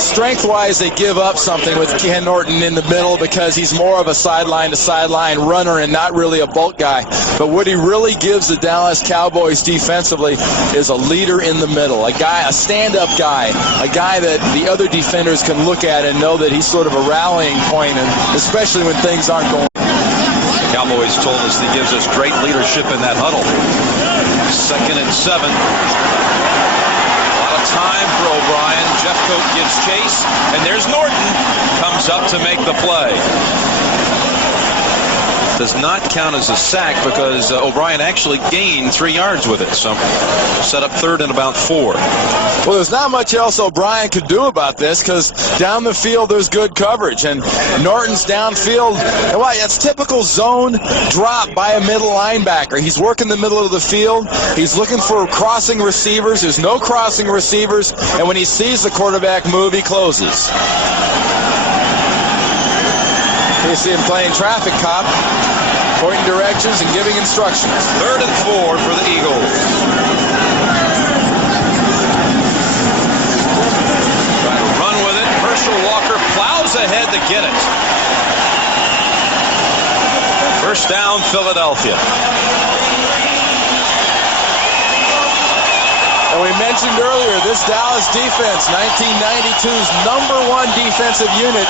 strength-wise they give up something with Ken Norton in the middle because he's more of a sideline-to-sideline runner and not really a bulk guy. But what he really gives the Dallas Cowboys defensively is a leader in the middle, a stand-up guy, a guy that the other defenders can look at and know that he's sort of a rallying point, and especially when things aren't going. The Cowboys told us he gives us great leadership in that huddle. 2nd and 7. A lot of time for O'Brien. Jeffcoat gives chase, and there's Norton. Comes up to make the play. Does not count as a sack because O'Brien actually gained 3 yards with it. So set up 3rd and about 4. Well, there's not much else O'Brien could do about this because down the field there's good coverage. And Norton's downfield, and that's typical zone drop by a middle linebacker. He's working the middle of the field. He's looking for crossing receivers. There's no crossing receivers. And when he sees the quarterback move, he closes. You see him playing traffic cop, pointing directions and giving instructions. 3rd and 4 for the Eagles. Trying to run with it. Herschel Walker plows ahead to get it. First down, Philadelphia. And we mentioned earlier, this Dallas defense, 1992's #1 defensive unit,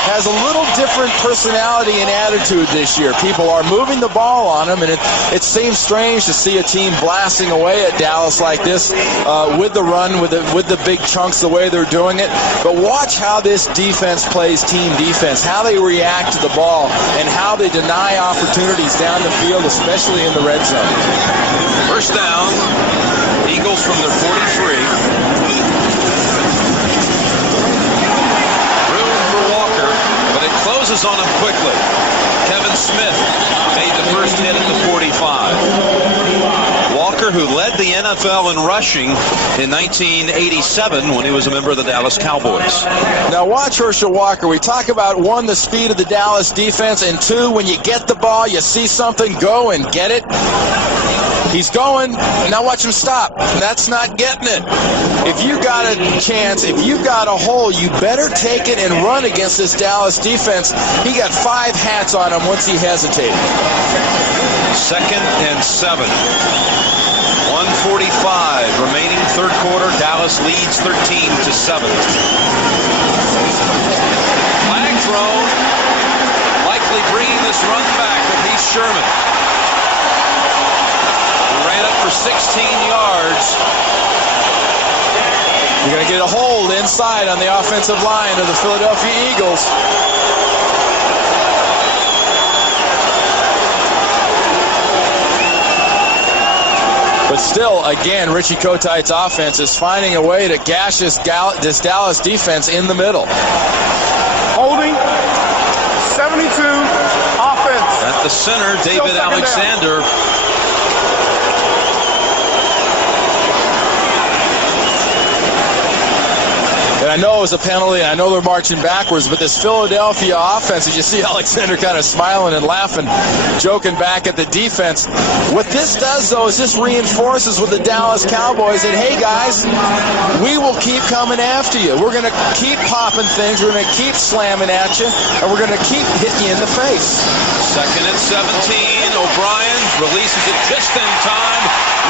has a little different personality and attitude this year. People are moving the ball on them, and it seems strange to see a team blasting away at Dallas like this with the run, with the big chunks, the way they're doing it. But watch how this defense plays team defense, how they react to the ball, and how they deny opportunities down the field, especially in the red zone. First down, Eagles from their 43. Closes on him quickly. Kevin Smith made the first hit at the 45. Walker, who led the NFL in rushing in 1987 when he was a member of the Dallas Cowboys. Now watch Herschel Walker. We talk about, 1, the speed of the Dallas defense, and 2, when you get the ball, you see something, go and get it. He's going, now watch him stop. That's not getting it. If you got a chance, if you got a hole, you better take it and run against this Dallas defense. He got 5 hats on him once he hesitated. 2nd and 7. 1:45 remaining 3rd quarter. Dallas leads 13-7. Flag thrown. Likely bringing this run back with Heath Sherman. Ran up for 16 yards. You're going to get a hold inside on the offensive line of the Philadelphia Eagles. But still, again, Richie Kotite's offense is finding a way to gash this Dallas defense in the middle. Holding, 72, offense. At the center, David Alexander I know it was a penalty. I know they're marching backwards, but this Philadelphia offense, and you see Alexander kind of smiling and laughing, joking back at the defense. What this does, though, is this reinforces with the Dallas Cowboys that, hey, guys, we will keep coming after you. We're going to keep popping things. We're going to keep slamming at you, and we're going to keep hitting you in the face. Second and 17. O'Brien releases it just in time.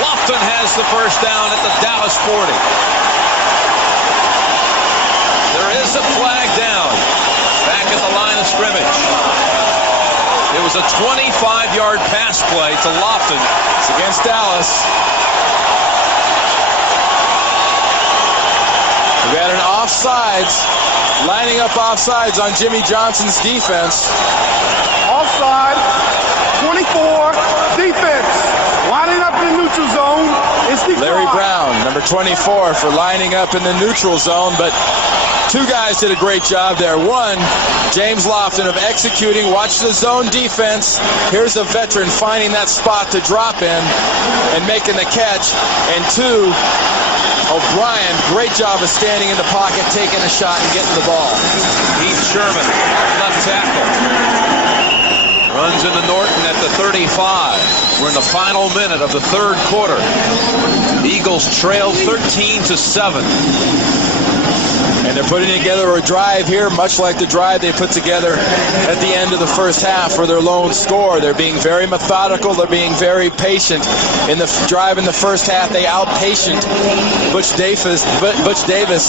Lofton has the first down at the Dallas 40. There is a flag down back at the line of scrimmage. It was a 25-yard pass play to Lofton. It's against Dallas. We got an offsides, lining up offsides on Jimmy Johnson's defense. Offside, 24, defense. Lining up in the neutral zone is the Larry Brown, number 24, for lining up in the neutral zone, but two guys did a great job there. One, James Lofton, of executing. Watch the zone defense. Here's a veteran finding that spot to drop in and making the catch. And two, O'Brien, great job of standing in the pocket, taking a shot, and getting the ball. Heath Sherman, left tackle. Runs into Norton at the 35. We're in the final minute of the third quarter. Eagles trail 13-7. And they're putting together a drive here, much like the drive they put together at the end of the first half for their lone score. They're being very methodical. They're being very patient. In the drive in the first half, they outpatient Butch Davis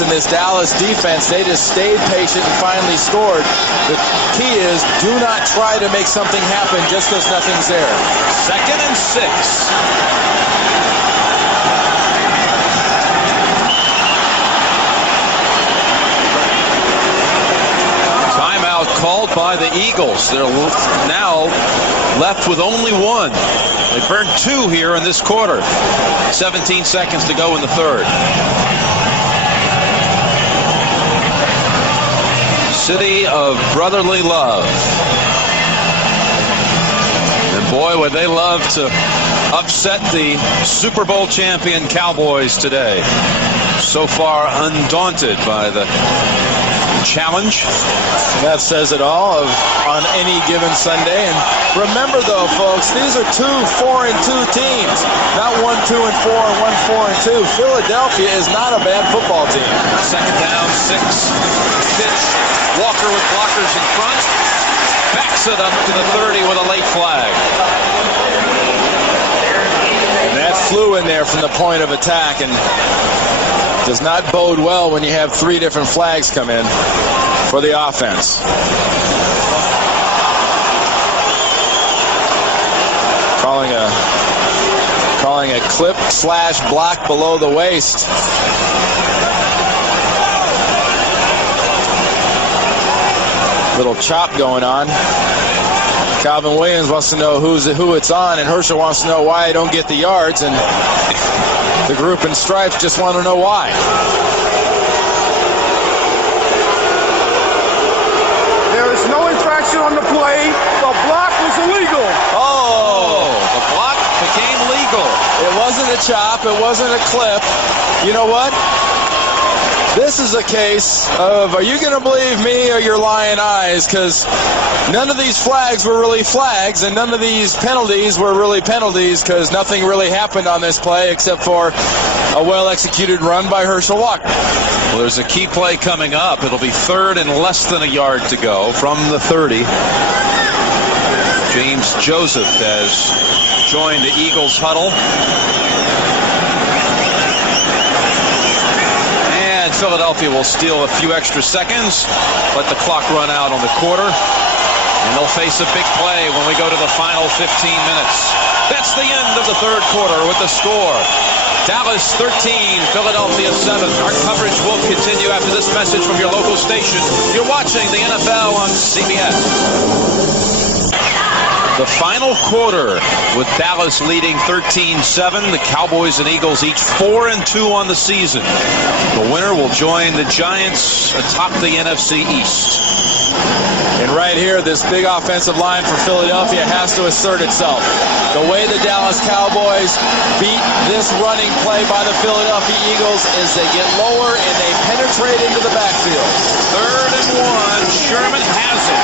and this Dallas defense. They just stayed patient and finally scored. The key is, do not try to make something happen just because nothing's there. Second and 6. Called by the Eagles. They're now left with only one. They burned 2 here in this quarter. 17 seconds to go in the third. City of brotherly love. And boy, would they love to upset the Super Bowl champion Cowboys today. So far undaunted by the challenge. That says it all on any given Sunday. And remember, though, folks, these are 2 4-2 teams, not 1 2-4 and 1 4-2. Philadelphia is not a bad football team. Second down, 6. Pitch. Walker with blockers in front. Backs it up to the 30 with a late flag. And that flew in there from the point of attack and does not bode well when you have 3 different flags come in for the offense. Calling a clip / block below the waist. Little chop going on. Calvin Williams wants to know who it's on, and Herschel wants to know why I don't get the yards, and the group in stripes just want to know why. There is no infraction on the play. The block was illegal. Oh, the block became legal. It wasn't a chop. It wasn't a clip. You know what? This is a case of, are you going to believe me or your lying eyes? Because none of these flags were really flags, and none of these penalties were really penalties, because nothing really happened on this play except for a well-executed run by Herschel Walker. Well, there's a key play coming up. It'll be third and less than a yard to go from the 30. James Joseph has joined the Eagles huddle. Philadelphia will steal a few extra seconds, let the clock run out on the quarter, and they'll face a big play when we go to the final 15 minutes. That's the end of the third quarter with the score. Dallas 13, Philadelphia 7. Our coverage will continue after this message from your local station. You're watching the NFL on CBS. The final quarter with Dallas leading 13-7. The Cowboys and Eagles each 4-2 on the season. The winner will join the Giants atop the NFC East. And right here, this big offensive line for Philadelphia has to assert itself. The way the Dallas Cowboys beat this running play by the Philadelphia Eagles is they get lower and they penetrate into the backfield. 3rd and 1. Sherman has it.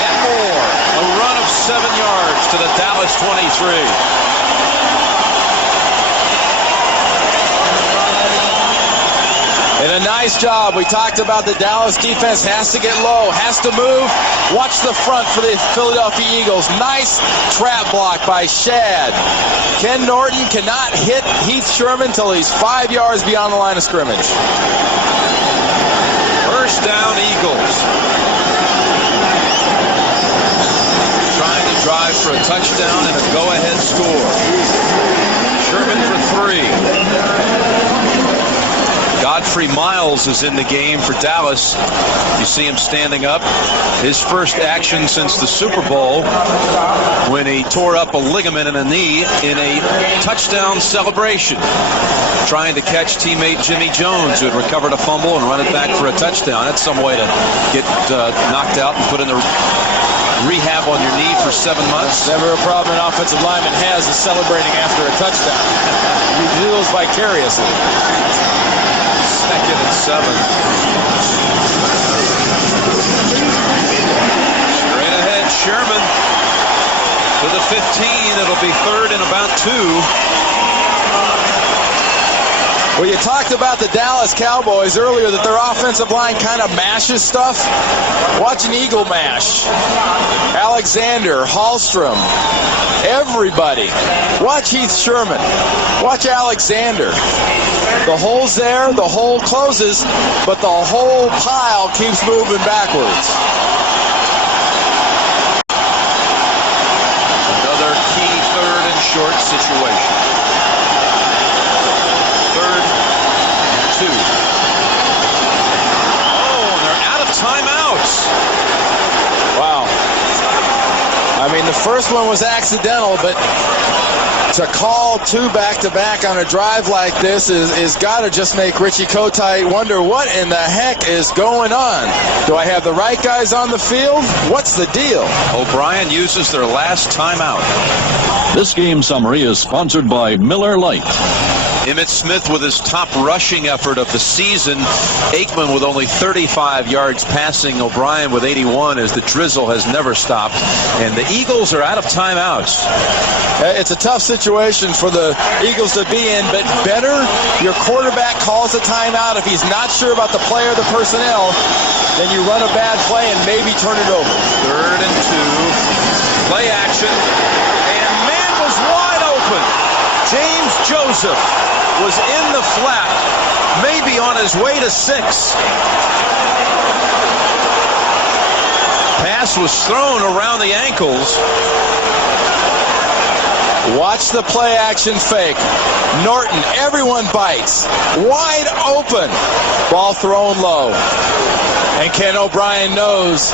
And more. A run of 7 yards to the Dallas 23. And a nice job. We talked about the Dallas defense has to get low, has to move. Watch the front for the Philadelphia Eagles. Nice trap block by Shad. Ken Norton cannot hit Heath Sherman until he's 5 yards beyond the line of scrimmage. First down, Eagles. Trying to drive for a touchdown and a go-ahead score. Sherman for 3. Godfrey Miles is in the game for Dallas. You see him standing up. His first action since the Super Bowl when he tore up a ligament in a knee in a touchdown celebration. Trying to catch teammate Jimmy Jones, who had recovered a fumble and run it back for a touchdown. That's some way to get knocked out and put in the rehab on your knee for 7 months. Never a problem an offensive lineman has is celebrating after a touchdown. You do those vicariously. 2nd and 7. Straight ahead, Sherman to the 15. It'll be 3rd and about 2. Well, you talked about the Dallas Cowboys earlier, that their offensive line kind of mashes stuff. Watch an Eagle mash. Alexander, Hallstrom, everybody. Watch Heath Sherman. Watch Alexander. The hole's there, the hole closes, but the whole pile keeps moving backwards. Another key 3rd and short situation. 3rd and 2. Oh, and they're out of timeouts. Wow. I mean, the first one was accidental, but to call 2 back-to-back on a drive like this is got to just make Richie Kotite wonder what in the heck is going on. Do I have the right guys on the field? What's the deal? O'Brien uses their last timeout. This game summary is sponsored by Miller Lite. Emmitt Smith with his top rushing effort of the season. Aikman with only 35 yards passing. O'Brien with 81 as the drizzle has never stopped. And the Eagles are out of timeouts. It's a tough situation for the Eagles to be in, but better your quarterback calls a timeout if he's not sure about the play or the personnel, then you run a bad play and maybe turn it over. 3rd and 2. Play action. And man was wide open. James Joseph was in the flat, maybe on his way to 6. Pass was thrown around the ankles. Watch the play action fake. Norton, everyone bites. Wide open. Ball thrown low. And Ken O'Brien knows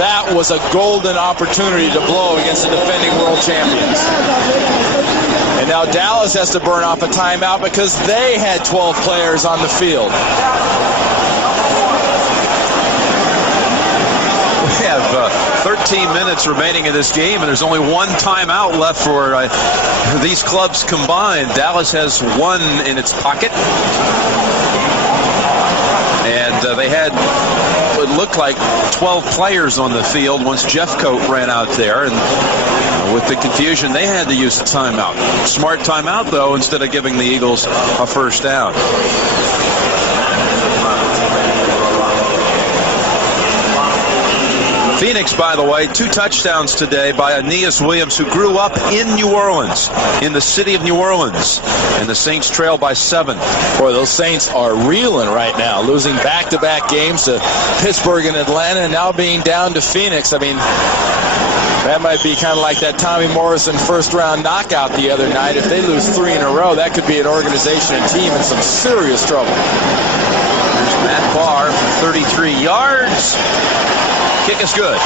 that was a golden opportunity to blow against the defending world champions. And now Dallas has to burn off a timeout because they had 12 players on the field. We have 13 minutes remaining in this game, and there's only 1 timeout left for these clubs combined. Dallas has 1 in its pocket. And they had what looked like 12 players on the field once Jeffcoat ran out there. And with the confusion, they had to use a timeout. Smart timeout, though, instead of giving the Eagles a first down. Phoenix, by the way, 2 touchdowns today by Aeneas Williams, who grew up in New Orleans, in the city of New Orleans. And the Saints trail by 7. Boy, those Saints are reeling right now, losing back-to-back games to Pittsburgh and Atlanta, and now being down to Phoenix. I mean, that might be kind of like that Tommy Morrison first-round knockout the other night. If they lose 3 in a row, that could be an organization and team in some serious trouble. There's Matt Barr for 33 yards. Kick is good.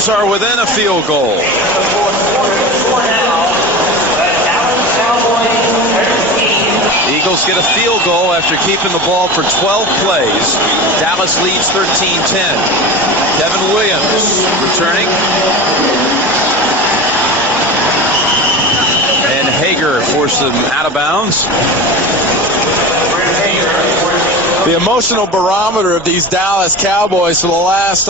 Eagles are within a field goal. Eagles get a field goal after keeping the ball for 12 plays. Dallas leads 13-10. Kevin Williams returning. And Hager forced them out of bounds. The emotional barometer of these Dallas Cowboys for the last,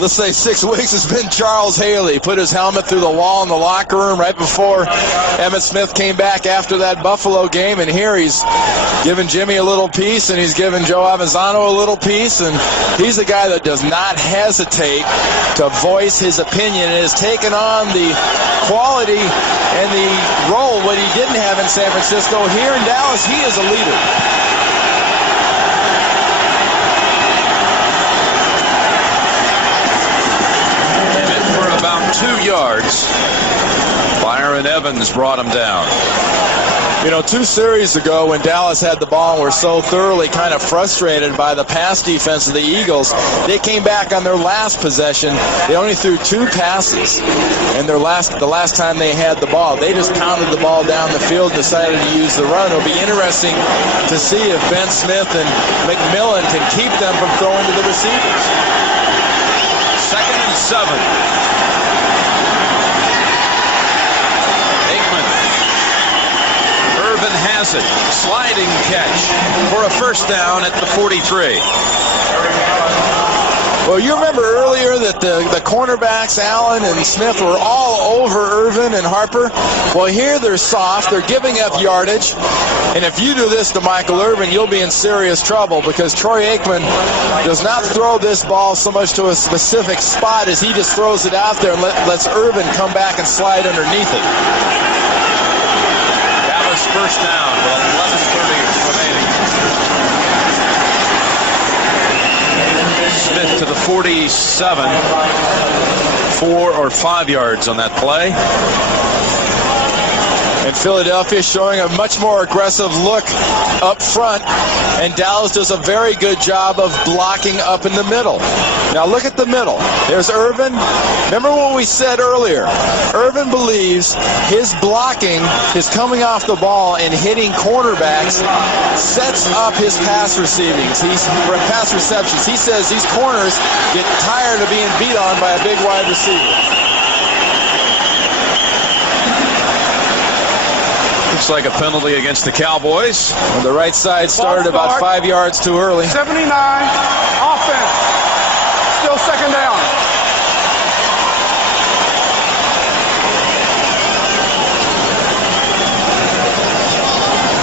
let's say 6 weeks has been Charles Haley. Put his helmet through the wall in the locker room right before Emmitt Smith came back after that Buffalo game. And here he's giving Jimmy a little piece, and he's giving Joe Avezzano a little piece. And he's a guy that does not hesitate to voice his opinion and has taken on the quality and the role what he didn't have in San Francisco. Here in Dallas, he is a leader. About 2 yards. Byron Evans brought him down. You know, 2 series ago when Dallas had the ball and were so thoroughly kind of frustrated by the pass defense of the Eagles, they came back on their last possession. They only threw 2 passes. And the last time they had the ball, they just pounded the ball down the field and decided to use the run. It'll be interesting to see if Ben Smith and McMillan can keep them from throwing to the receivers. 2nd and 7. Irvin has it. Sliding catch for a first down at the 43. Well, you remember earlier that the cornerbacks, Allen and Smith, were all over Irvin and Harper. Well, here they're soft. They're giving up yardage. And if you do this to Michael Irvin, you'll be in serious trouble because Troy Aikman does not throw this ball so much to a specific spot as he just throws it out there and lets Irvin come back and slide underneath it. Dallas first down with 11:30 remaining. Smith to the 47. 4 or 5 yards on that play. And Philadelphia showing a much more aggressive look up front, and Dallas does a very good job of blocking up in the middle. Now look at the middle. There's Irvin. Remember what we said earlier. Irvin believes his blocking, his coming off the ball and hitting cornerbacks sets up his pass receptions. He says these corners get tired of being beat on by a big wide receiver. Looks like a penalty against the Cowboys. And the right side started about 5 yards too early. 79, offense. Still second down.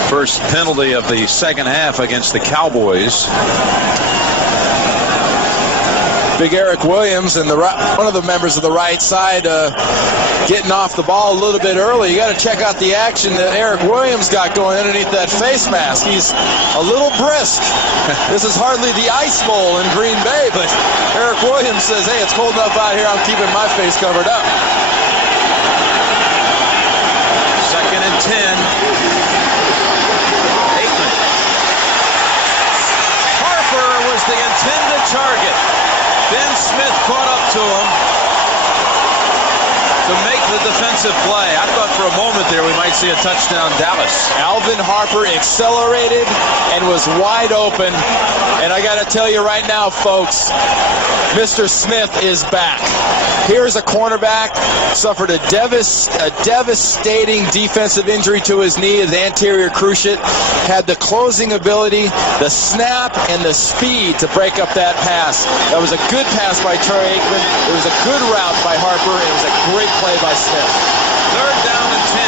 First penalty of the second half against the Cowboys. Big Eric Williams and one of the members of the right side getting off the ball a little bit early. You got to check out the action that Eric Williams got going underneath that face mask. He's a little brisk. This is hardly the Ice Bowl in Green Bay, but Eric Williams says, hey, it's cold enough out here, I'm keeping my face covered up. 2nd and 10. Aikman. Harper was the intended target. Ben Smith caught up to him to make the defensive play. I thought for a moment there we might see a touchdown Dallas. Alvin Harper accelerated and was wide open. And I got to tell you right now, folks, Mr. Smith is back. Here's a cornerback, suffered a devastating defensive injury to his knee, his anterior cruciate, had the closing ability, the snap, and the speed to break up that pass. That was a good pass by Troy Aikman. It was a good route by Harper. It was a great play by Smith. 3rd down and 10.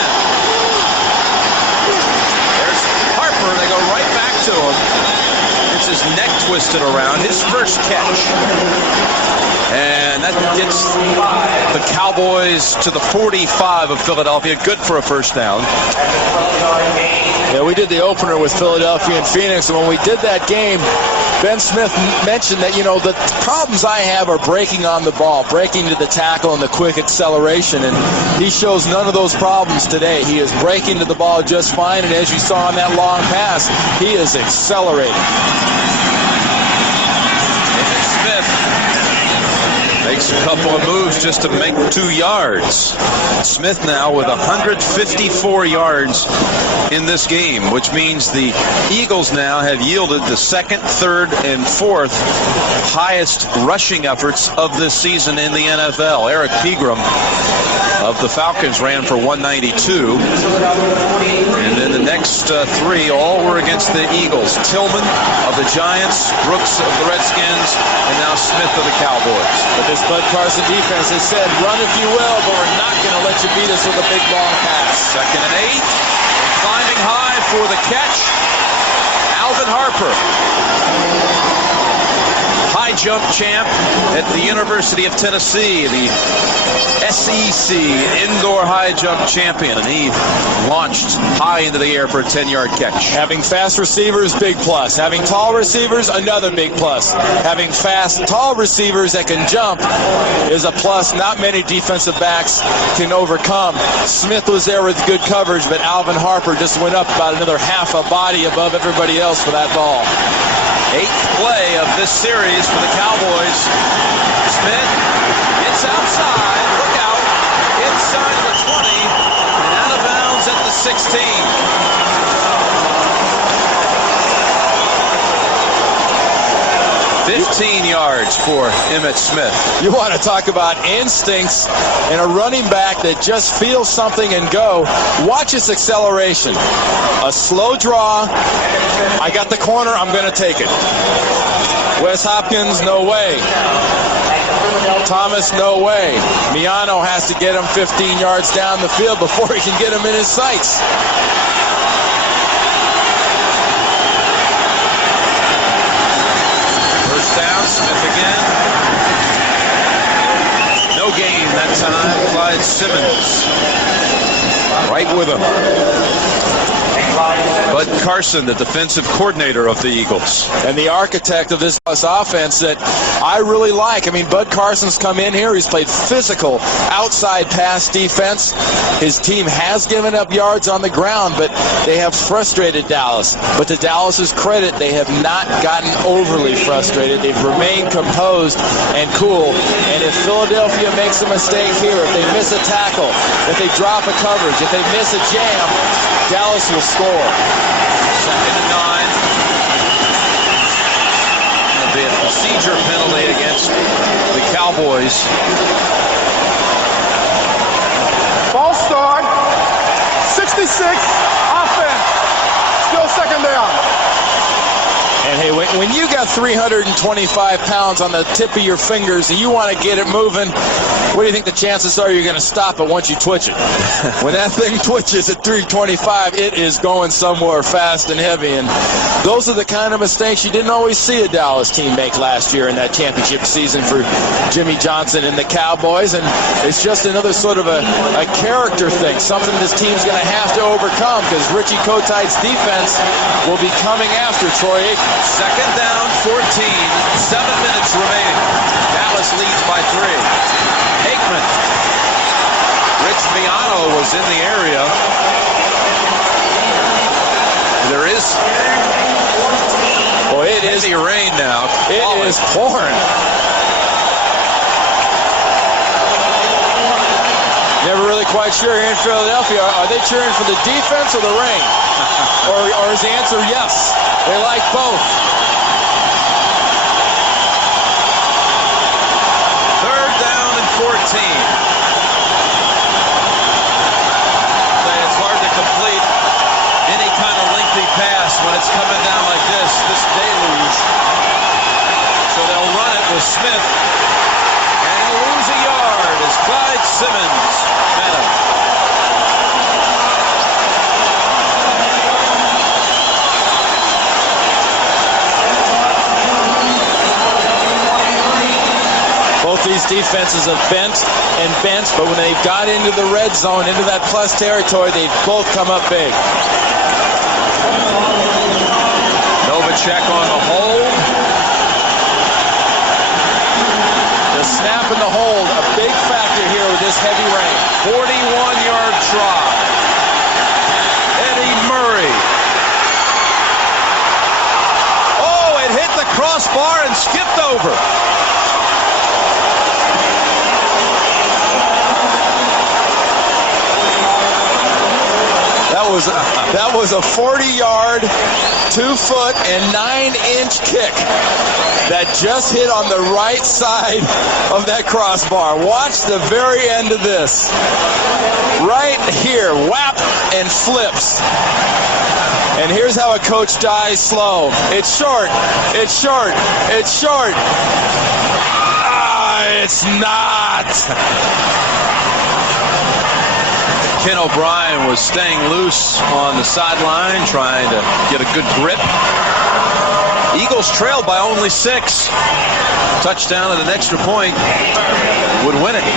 There's Harper. They go right back to him. Gets his neck twisted around. His first catch. And that gets the Cowboys to the 45 of Philadelphia. Good for a first down. Yeah, we did the opener with Philadelphia and Phoenix, and when we did that game, Ben Smith mentioned that, the problems I have are breaking on the ball, breaking to the tackle and the quick acceleration, and he shows none of those problems today. He is breaking to the ball just fine, and as you saw on that long pass, he is accelerating. Smith Makes a couple of moves just to make 2 yards. Smith now with 154 yards in this game, which means the Eagles now have yielded the second, third, and fourth highest rushing efforts of this season in the NFL. Eric Pegram of the Falcons ran for 192. And then the next 3 all were against the Eagles. Tillman of the Giants, Brooks of the Redskins, and now Smith of the Cowboys. But this Bud Carson defense has said, run if you will, but we're not going to let you beat us with a big long pass. Second and 8. Climbing high for the catch, Alvin Harper. High jump champ at the University of Tennessee, the SEC indoor high jump champion, and he launched high into the air for a 10-yard catch. Having fast receivers, big plus. Having tall receivers, another big plus. Having fast, tall receivers that can jump is a plus not many defensive backs can overcome. Smith was there with good coverage, but Alvin Harper just went up about another half a body above everybody else for that ball. 8th play of this series for the Cowboys. Smith gets outside. Look out. Inside the 20 and out of bounds at the 16. 15 yards for Emmitt Smith. You want to talk about instincts and a running back that just feels something and go. Watch his acceleration. A slow draw. I got the corner. I'm going to take it. Wes Hopkins, no way. Thomas, no way. Miano has to get him 15 yards down the field before he can get him in his sights. First down, Smith again. No gain that time. Clyde Simmons right with him. Bud Carson, the defensive coordinator of the Eagles. And the architect of this offense that I really like. I mean, Bud Carson's come in here. He's played physical outside pass defense. His team has given up yards on the ground, but they have frustrated Dallas. But to Dallas's credit, they have not gotten overly frustrated. They've remained composed and cool. And if Philadelphia makes a mistake here, if they miss a tackle, if they drop a coverage, if they miss a jam, Dallas will score. Second and 9. It'll be a procedure penalty against the Cowboys. False start. 66. Offense. Still second down. And hey, when you got 325 pounds on the tip of your fingers and you want to get it moving, what do you think the chances are you're going to stop it once you twitch it? When that thing twitches at 325, it is going somewhere fast and heavy. And those are the kind of mistakes you didn't always see a Dallas team make last year in that championship season for Jimmy Johnson and the Cowboys. And it's just another sort of a character thing, something this team's going to have to overcome because Richie Kotite's defense will be coming after Troy Aikman. Second down, 14. 7 minutes remaining. Dallas leads by 3. Aikman. Rich Miano was in the area. There is heavy rain now. It is pouring. Never really quite sure here in Philadelphia. Are they cheering for the defense or the rain? or is the answer yes? They like both. Third down and 14. It's hard to complete any kind of lengthy pass when it's coming down like this deluge. So they'll run it with Smith. And he'll lose a yard as Clyde Simmons met him. Both these defenses have bent and bent, but when they've got into the red zone, into that plus territory, they've both come up big. Novacek on the hold. The snap and the hold, a big factor here with this heavy rain. 41-yard try. Eddie Murray. Oh, it hit the crossbar and skipped over. That was a 40-yard, 2-foot, and 9-inch kick that just hit on the right side of that crossbar. Watch the very end of this. Right here, whap, and flips. And here's how a coach dies slow. It's short, it's short, it's short. It's not. Ken O'Brien was staying loose on the sideline, trying to get a good grip. Eagles trailed by only 6. Touchdown and an extra point would win it.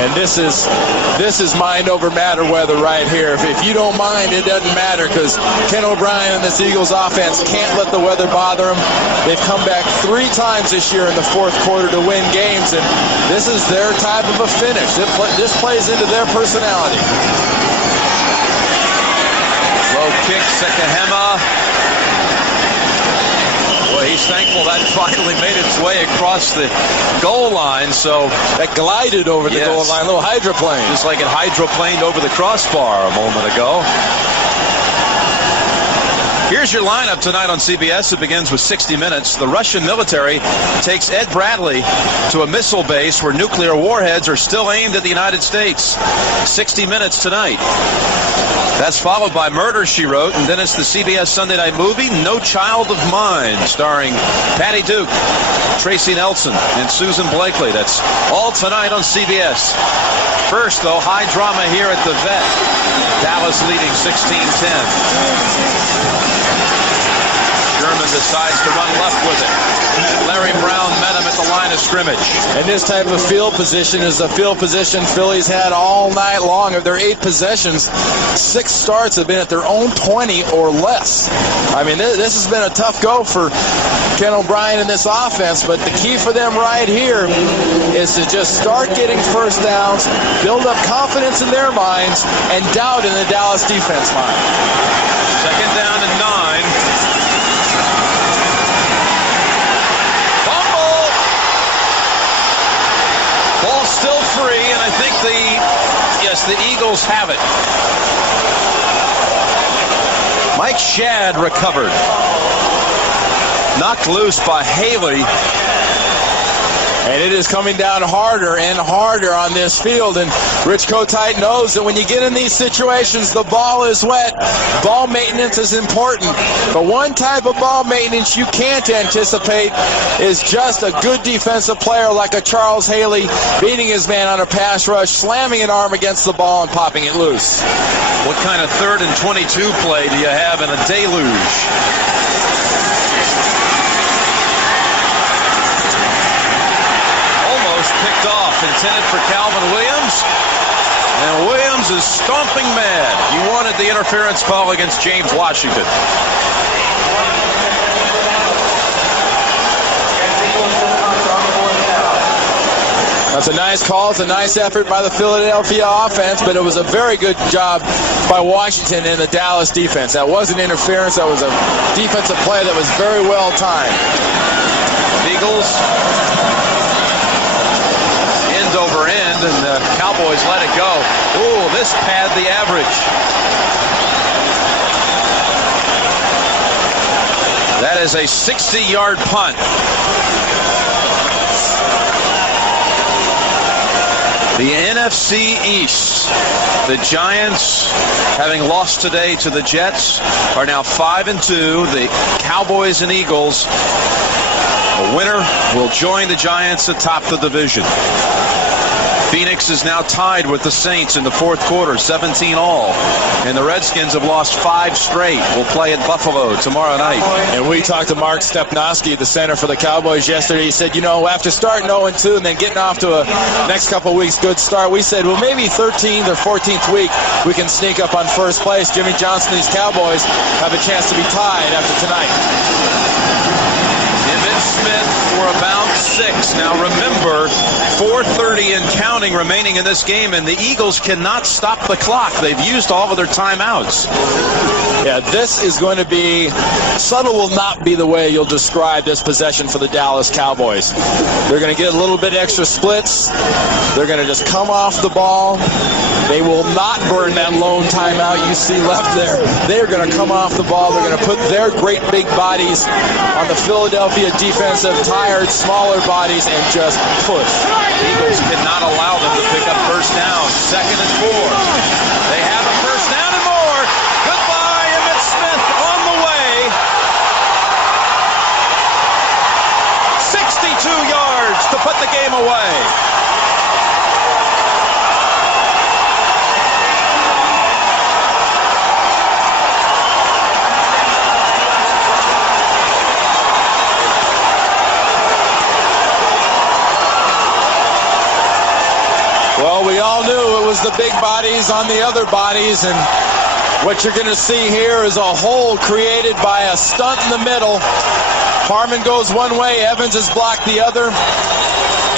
And this is mind over matter weather right here. If you don't mind, it doesn't matter, because Ken O'Brien and this Eagles offense can't let the weather bother them. They've come back 3 times this year in the fourth quarter to win games, and this is their type of a finish. This plays into their personality. Low kick, Sekahema. Boy, he's thankful that finally made its way across the goal line. So that glided over the goal line, a little hydroplane. Just like it hydroplaned over the crossbar a moment ago. Here's your lineup tonight on CBS. It begins with 60 Minutes. The Russian military takes Ed Bradley to a missile base where nuclear warheads are still aimed at the United States. 60 Minutes tonight. That's followed by Murder, She Wrote, and then it's the CBS Sunday night movie, No Child of Mine, starring Patty Duke, Tracy Nelson, and Susan Blakely. That's all tonight on CBS. First, though, high drama here at the Vet. Dallas leading 16-10. Sherman decides to run left with it. Larry Brown met him at the line of scrimmage. And this type of field position is a field position Phillies had all night long. Of their 8 possessions, 6 starts have been at their own 20 or less. I mean, this has been a tough go for Ken O'Brien in this offense, but the key for them right here is to just start getting first downs, build up confidence in their minds, and doubt in the Dallas defense mind. Second down and 9. Ball still free, and I think the Eagles have it. Mike Shadd recovered. Knocked loose by Haley. And it is coming down harder and harder on this field. And Rich Kotite knows that when you get in these situations, the ball is wet. Ball maintenance is important. But one type of ball maintenance you can't anticipate is just a good defensive player like a Charles Haley beating his man on a pass rush, slamming an arm against the ball and popping it loose. What kind of 3rd and 22 play do you have in a deluge? Picked off, intended for Calvin Williams, and Williams is stomping mad. He wanted the interference call against James Washington. That's a nice call. It's a nice effort by the Philadelphia offense, but it was a very good job by Washington and the Dallas defense. That wasn't interference. That was a defensive play that was very well timed. Eagles end over end, and the Cowboys let it go. Ooh, this pad the average. That is a 60-yard punt. The NFC East. The Giants, having lost today to the Jets, are now 5-2. The Cowboys and Eagles, a winner will join the Giants atop the division. Phoenix is now tied with the Saints in the fourth quarter, 17-all. And the Redskins have lost 5 straight. Will play at Buffalo tomorrow night. And we talked to Mark Stepnoski, the center for the Cowboys, yesterday. He said, you know, after starting 0-2 and then getting off to a next couple of weeks good start, we said, well, maybe 13th or 14th week we can sneak up on first place. Jimmy Johnson and these Cowboys have a chance to be tied after tonight. Smith for about 6. Now remember, 4:30 and counting remaining in this game, and the Eagles cannot stop the clock. They've used all of their timeouts. Yeah, Yeah, this is going to be, subtle will not be the way you'll describe this possession for the Dallas Cowboys. They're going to get a little bit extra splits. They're going to just come off the ball. They will not burn that lone timeout you see left there. They're going to come off the ball. They're going to put their great big bodies on the Philadelphia defensive, tired, smaller bodies, and just push. Eagles cannot allow them to pick up first down. 2nd and 4. They have a first down and more. Goodbye, Emmitt Smith on the way. 62 yards to put the game away. Well, we all knew it was the big bodies on the other bodies, and what you're going to see here is a hole created by a stunt in the middle. Harmon goes one way, Evans is blocked the other,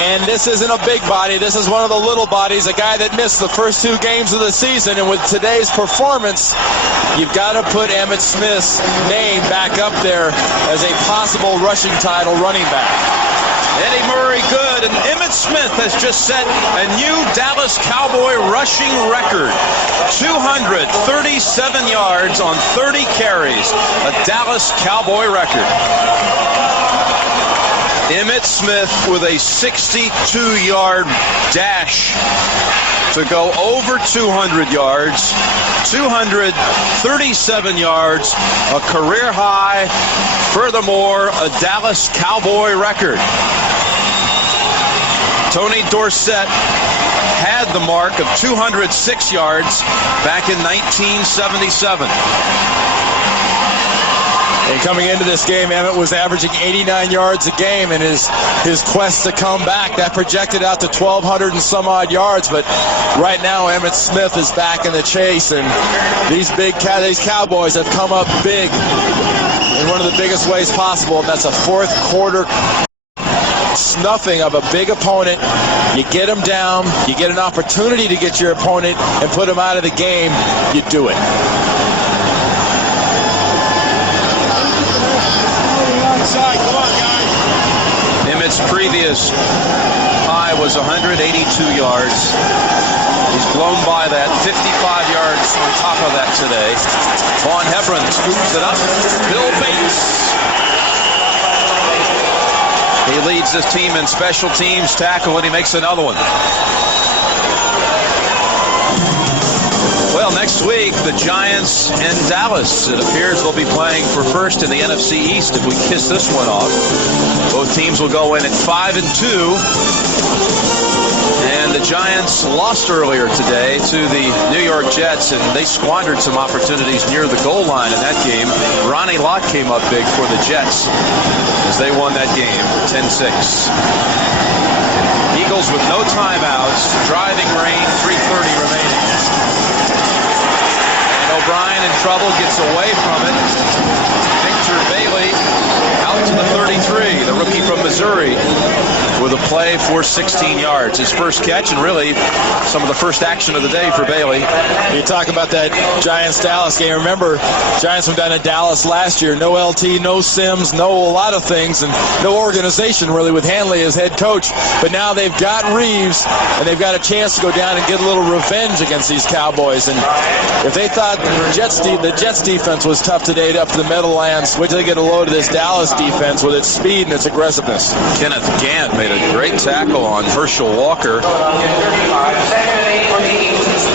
and this isn't a big body. This is one of the little bodies, a guy that missed the first 2 games of the season, and with today's performance, you've got to put Emmitt Smith's name back up there as a possible rushing title running back. Eddie Murray good, and Emmitt Smith has just set a new Dallas Cowboy rushing record. 237 yards on 30 carries, a Dallas Cowboy record. Emmitt Smith with a 62-yard dash to go over 200 yards, 237 yards, a career high, furthermore, a Dallas Cowboy record. Tony Dorsett had the mark of 206 yards back in 1977. And coming into this game, Emmitt was averaging 89 yards a game, and his quest to come back, that projected out to 1,200 and some odd yards. But right now, Emmitt Smith is back in the chase, and these Cowboys have come up big in one of the biggest ways possible, and that's a 4th quarter snuffing of a big opponent. You get them down, you get an opportunity to get your opponent and put them out of the game, you do it. Emmitt's previous high was 182 yards. He's blown by that, 55 yards on top of that today. Vaughn Hebron scoops it up. Bill Bates. He leads his team in special teams tackle, and he makes another one. Well, next week, the Giants and Dallas. It appears they'll be playing for first in the NFC East if we kiss this one off. Both teams will go in at 5-2. And the Giants lost earlier today to the New York Jets, and they squandered some opportunities near the goal line in that game. Ronnie Lott came up big for the Jets as they won that game 10-6. Eagles with no timeouts, driving rain, 3:30 remaining. And O'Brien in trouble, gets away from it. Victor Bailey out to the 33, the rookie from Missouri, with a play for 16 yards. His first catch, and really some of the first action of the day for Bailey. You talk about that Giants-Dallas game. Remember, Giants went down to Dallas last year. No LT, no Sims, no a lot of things, and no organization really with Hanley as head coach. But now they've got Reeves, and they've got a chance to go down and get a little revenge against these Cowboys. And if they thought the Jets defense was tough today up to the Meadowlands, wait till they get a load of this Dallas defense with its speed and its aggressiveness. Kenneth Gant made a great tackle on Herschel Walker.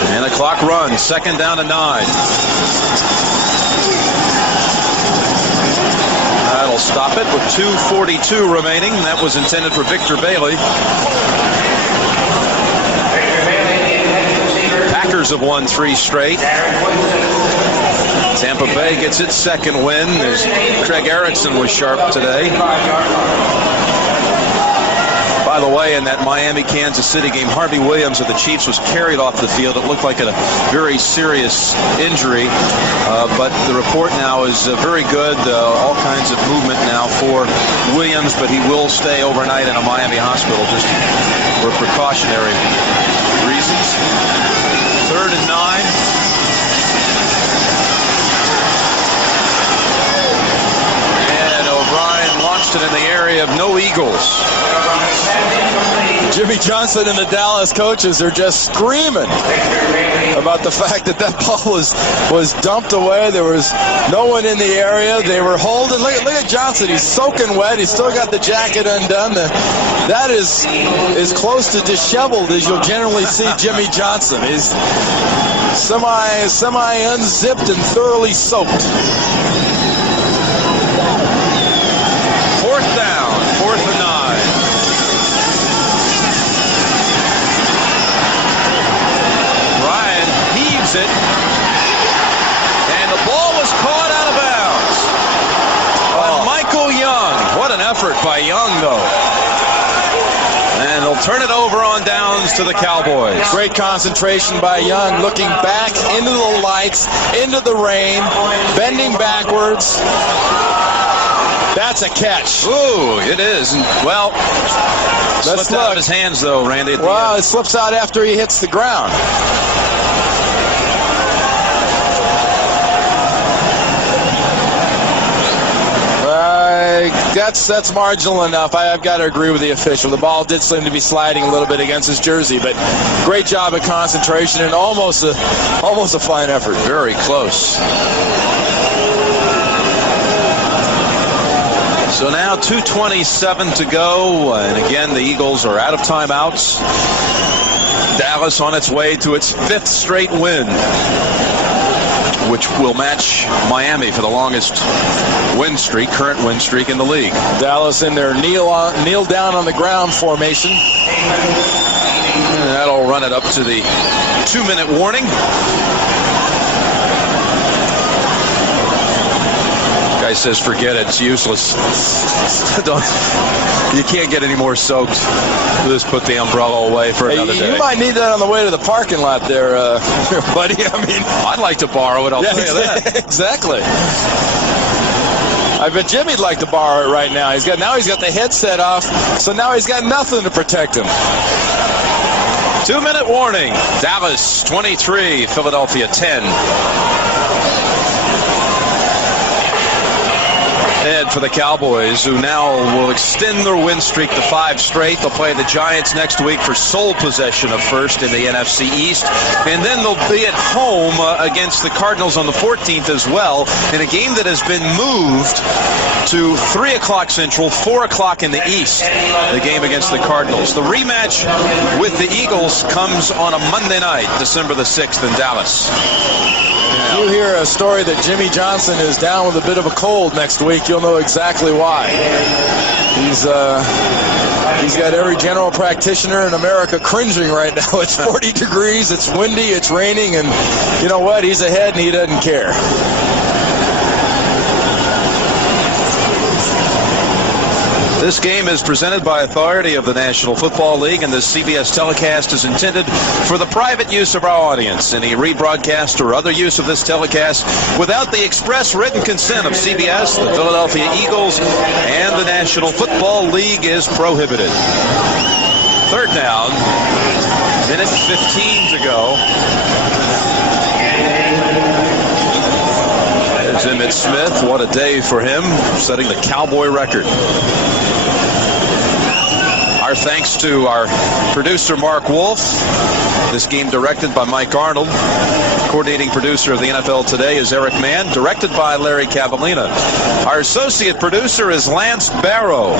And the clock runs, 2nd down and 9. That'll stop it with 2:42 remaining. That was intended for Victor Bailey. Packers have won 3 straight. Tampa Bay gets its 2nd win as Craig Erickson was sharp today. By the way, in that Miami-Kansas City game, Harvey Williams of the Chiefs was carried off the field. It looked like a very serious injury, but the report now is very good. All kinds of movement now for Williams, but he will stay overnight in a Miami hospital just for precautionary reasons. 3rd and 9. Boston in the area of no Eagles. Jimmy Johnson and the Dallas coaches are just screaming about the fact that ball was dumped away. There was no one in the area. They were holding. Look at Johnson. He's soaking wet. He's still got the jacket undone. That is as close to disheveled as you'll generally see Jimmy Johnson. He's semi unzipped and thoroughly soaked. Fourth down, 4th and 9. Ryan heaves it, and the ball was caught out of bounds by Michael Young. What an effort by Young, though. And they'll turn it over on downs to the Cowboys. Great concentration by Young, looking back into the lights, into the rain, bending backwards. That's a catch. Ooh, it is. Well, slipped out of his hands, though, Randy. Well, it slips out after he hits the ground. That's marginal enough. I've got to agree with the official. The ball did seem to be sliding a little bit against his jersey, but great job of concentration and almost a fine effort. Very close. So now 2:27 to go, and again the Eagles are out of timeouts. Dallas on its way to its 5th straight win, which will match Miami for the longest current win streak in the league. Dallas in their kneel down on the ground formation. And that'll run it up to the 2-minute warning. Guy says, forget it. It's useless. You can't get any more soaked. Just put the umbrella away for another day. You might need that on the way to the parking lot there, buddy. I mean, I'd like to borrow it, I'll tell you that. Exactly. I bet Jimmy'd like to borrow it right now. He's got the headset off, so now he's got nothing to protect him. 2-minute warning. Dallas 23, Philadelphia 10. Ed for the Cowboys, who now will extend their win streak to 5 straight. They'll play the Giants next week for sole possession of first in the NFC East. And then they'll be at home against the Cardinals on the 14th as well, in a game that has been moved to 3 o'clock Central, 4 o'clock in the East, the game against the Cardinals. The rematch with the Eagles comes on a Monday night, December the 6th in Dallas. You hear a story that Jimmy Johnson is down with a bit of a cold next week, you'll know exactly why. He's got every general practitioner in America cringing right now. It's 40 degrees, it's windy, it's raining, and you know what? He's ahead and he doesn't care. This game is presented by authority of the National Football League, and this CBS telecast is intended for the private use of our audience. Any rebroadcast or other use of this telecast without the express written consent of CBS, the Philadelphia Eagles, and the National Football League is prohibited. 3rd down, minute 15 to go. There's Emmitt Smith. What a day for him, setting the Cowboy record. Our thanks to our producer, Mark Wolf. This game directed by Mike Arnold. Coordinating producer of the NFL Today is Eric Mann. Directed by Larry Cavallina. Our associate producer is Lance Barrow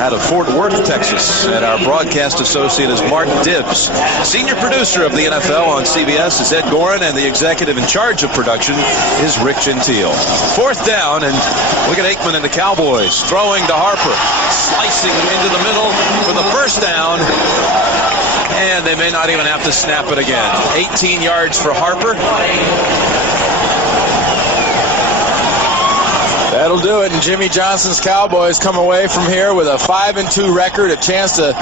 out of Fort Worth, Texas. And our broadcast associate is Mark Dibbs. Senior producer of the NFL on CBS is Ed Gorin, and the executive in charge of production is Rick Gentile. 4th down, and look at Aikman and the Cowboys throwing to Harper, slicing into the middle for the 1st down, and they may not even have to snap it again. 18 yards for Harper. That'll do it, and Jimmy Johnson's Cowboys come away from here with a 5-2 record, a chance to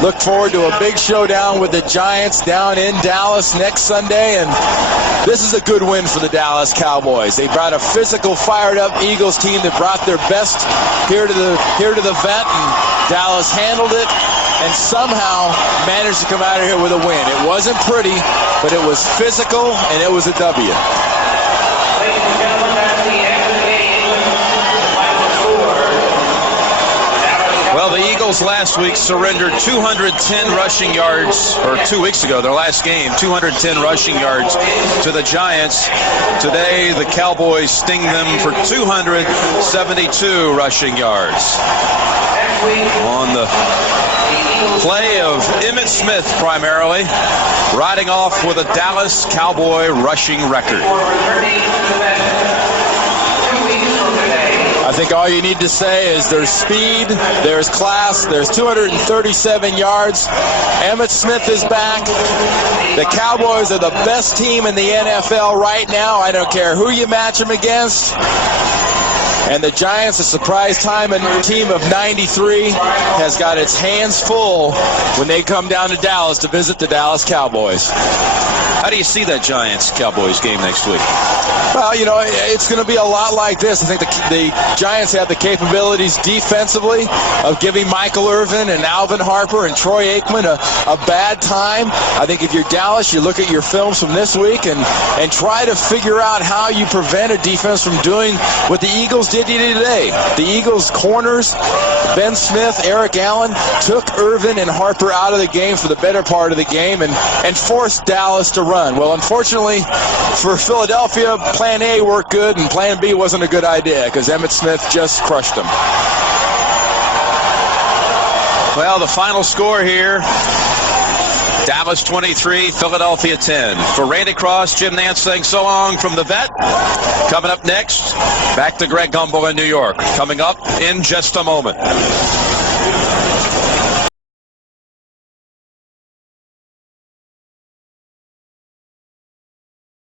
look forward to a big showdown with the Giants down in Dallas next Sunday, and this is a good win for the Dallas Cowboys. They brought a physical, fired-up Eagles team that brought their best here to the vet, and Dallas handled it and somehow managed to come out of here with a win. It wasn't pretty, but it was physical, and it was a W. Ladies and gentlemen, that's the end of the game. Final score. Eagles last week surrendered 210 rushing yards, or 2 weeks ago, their last game, 210 rushing yards to the Giants. Today, the Cowboys sting them for 272 rushing yards. On the play of Emmitt Smith primarily, riding off with a Dallas Cowboy rushing record. I think all you need to say is there's speed, there's class, there's 237 yards. Emmitt Smith is back. The Cowboys are the best team in the NFL right now. I don't care who you match them against. And the Giants, a surprise team of 93, has got its hands full when they come down to Dallas to visit the Dallas Cowboys. How do you see that Giants-Cowboys game next week? Well, you know, it's going to be a lot like this. I think the Giants have the capabilities defensively of giving Michael Irvin and Alvin Harper and Troy Aikman a bad time. I think if you're Dallas, you look at your films from this week and try to figure out how you prevent a defense from doing what the Eagles did today. The Eagles corners, Ben Smith, Eric Allen, took Irvin and Harper out of the game for the better part of the game and forced Dallas to run. Well, unfortunately for Philadelphia, Plan A worked good and Plan B wasn't a good idea because Emmitt Smith just crushed them. Well, the final score here, Dallas 23, Philadelphia 10. For Randy Cross, Jim Nance saying so long from the vet. Coming up next, back to Greg Gumbel in New York. Coming up in just a moment.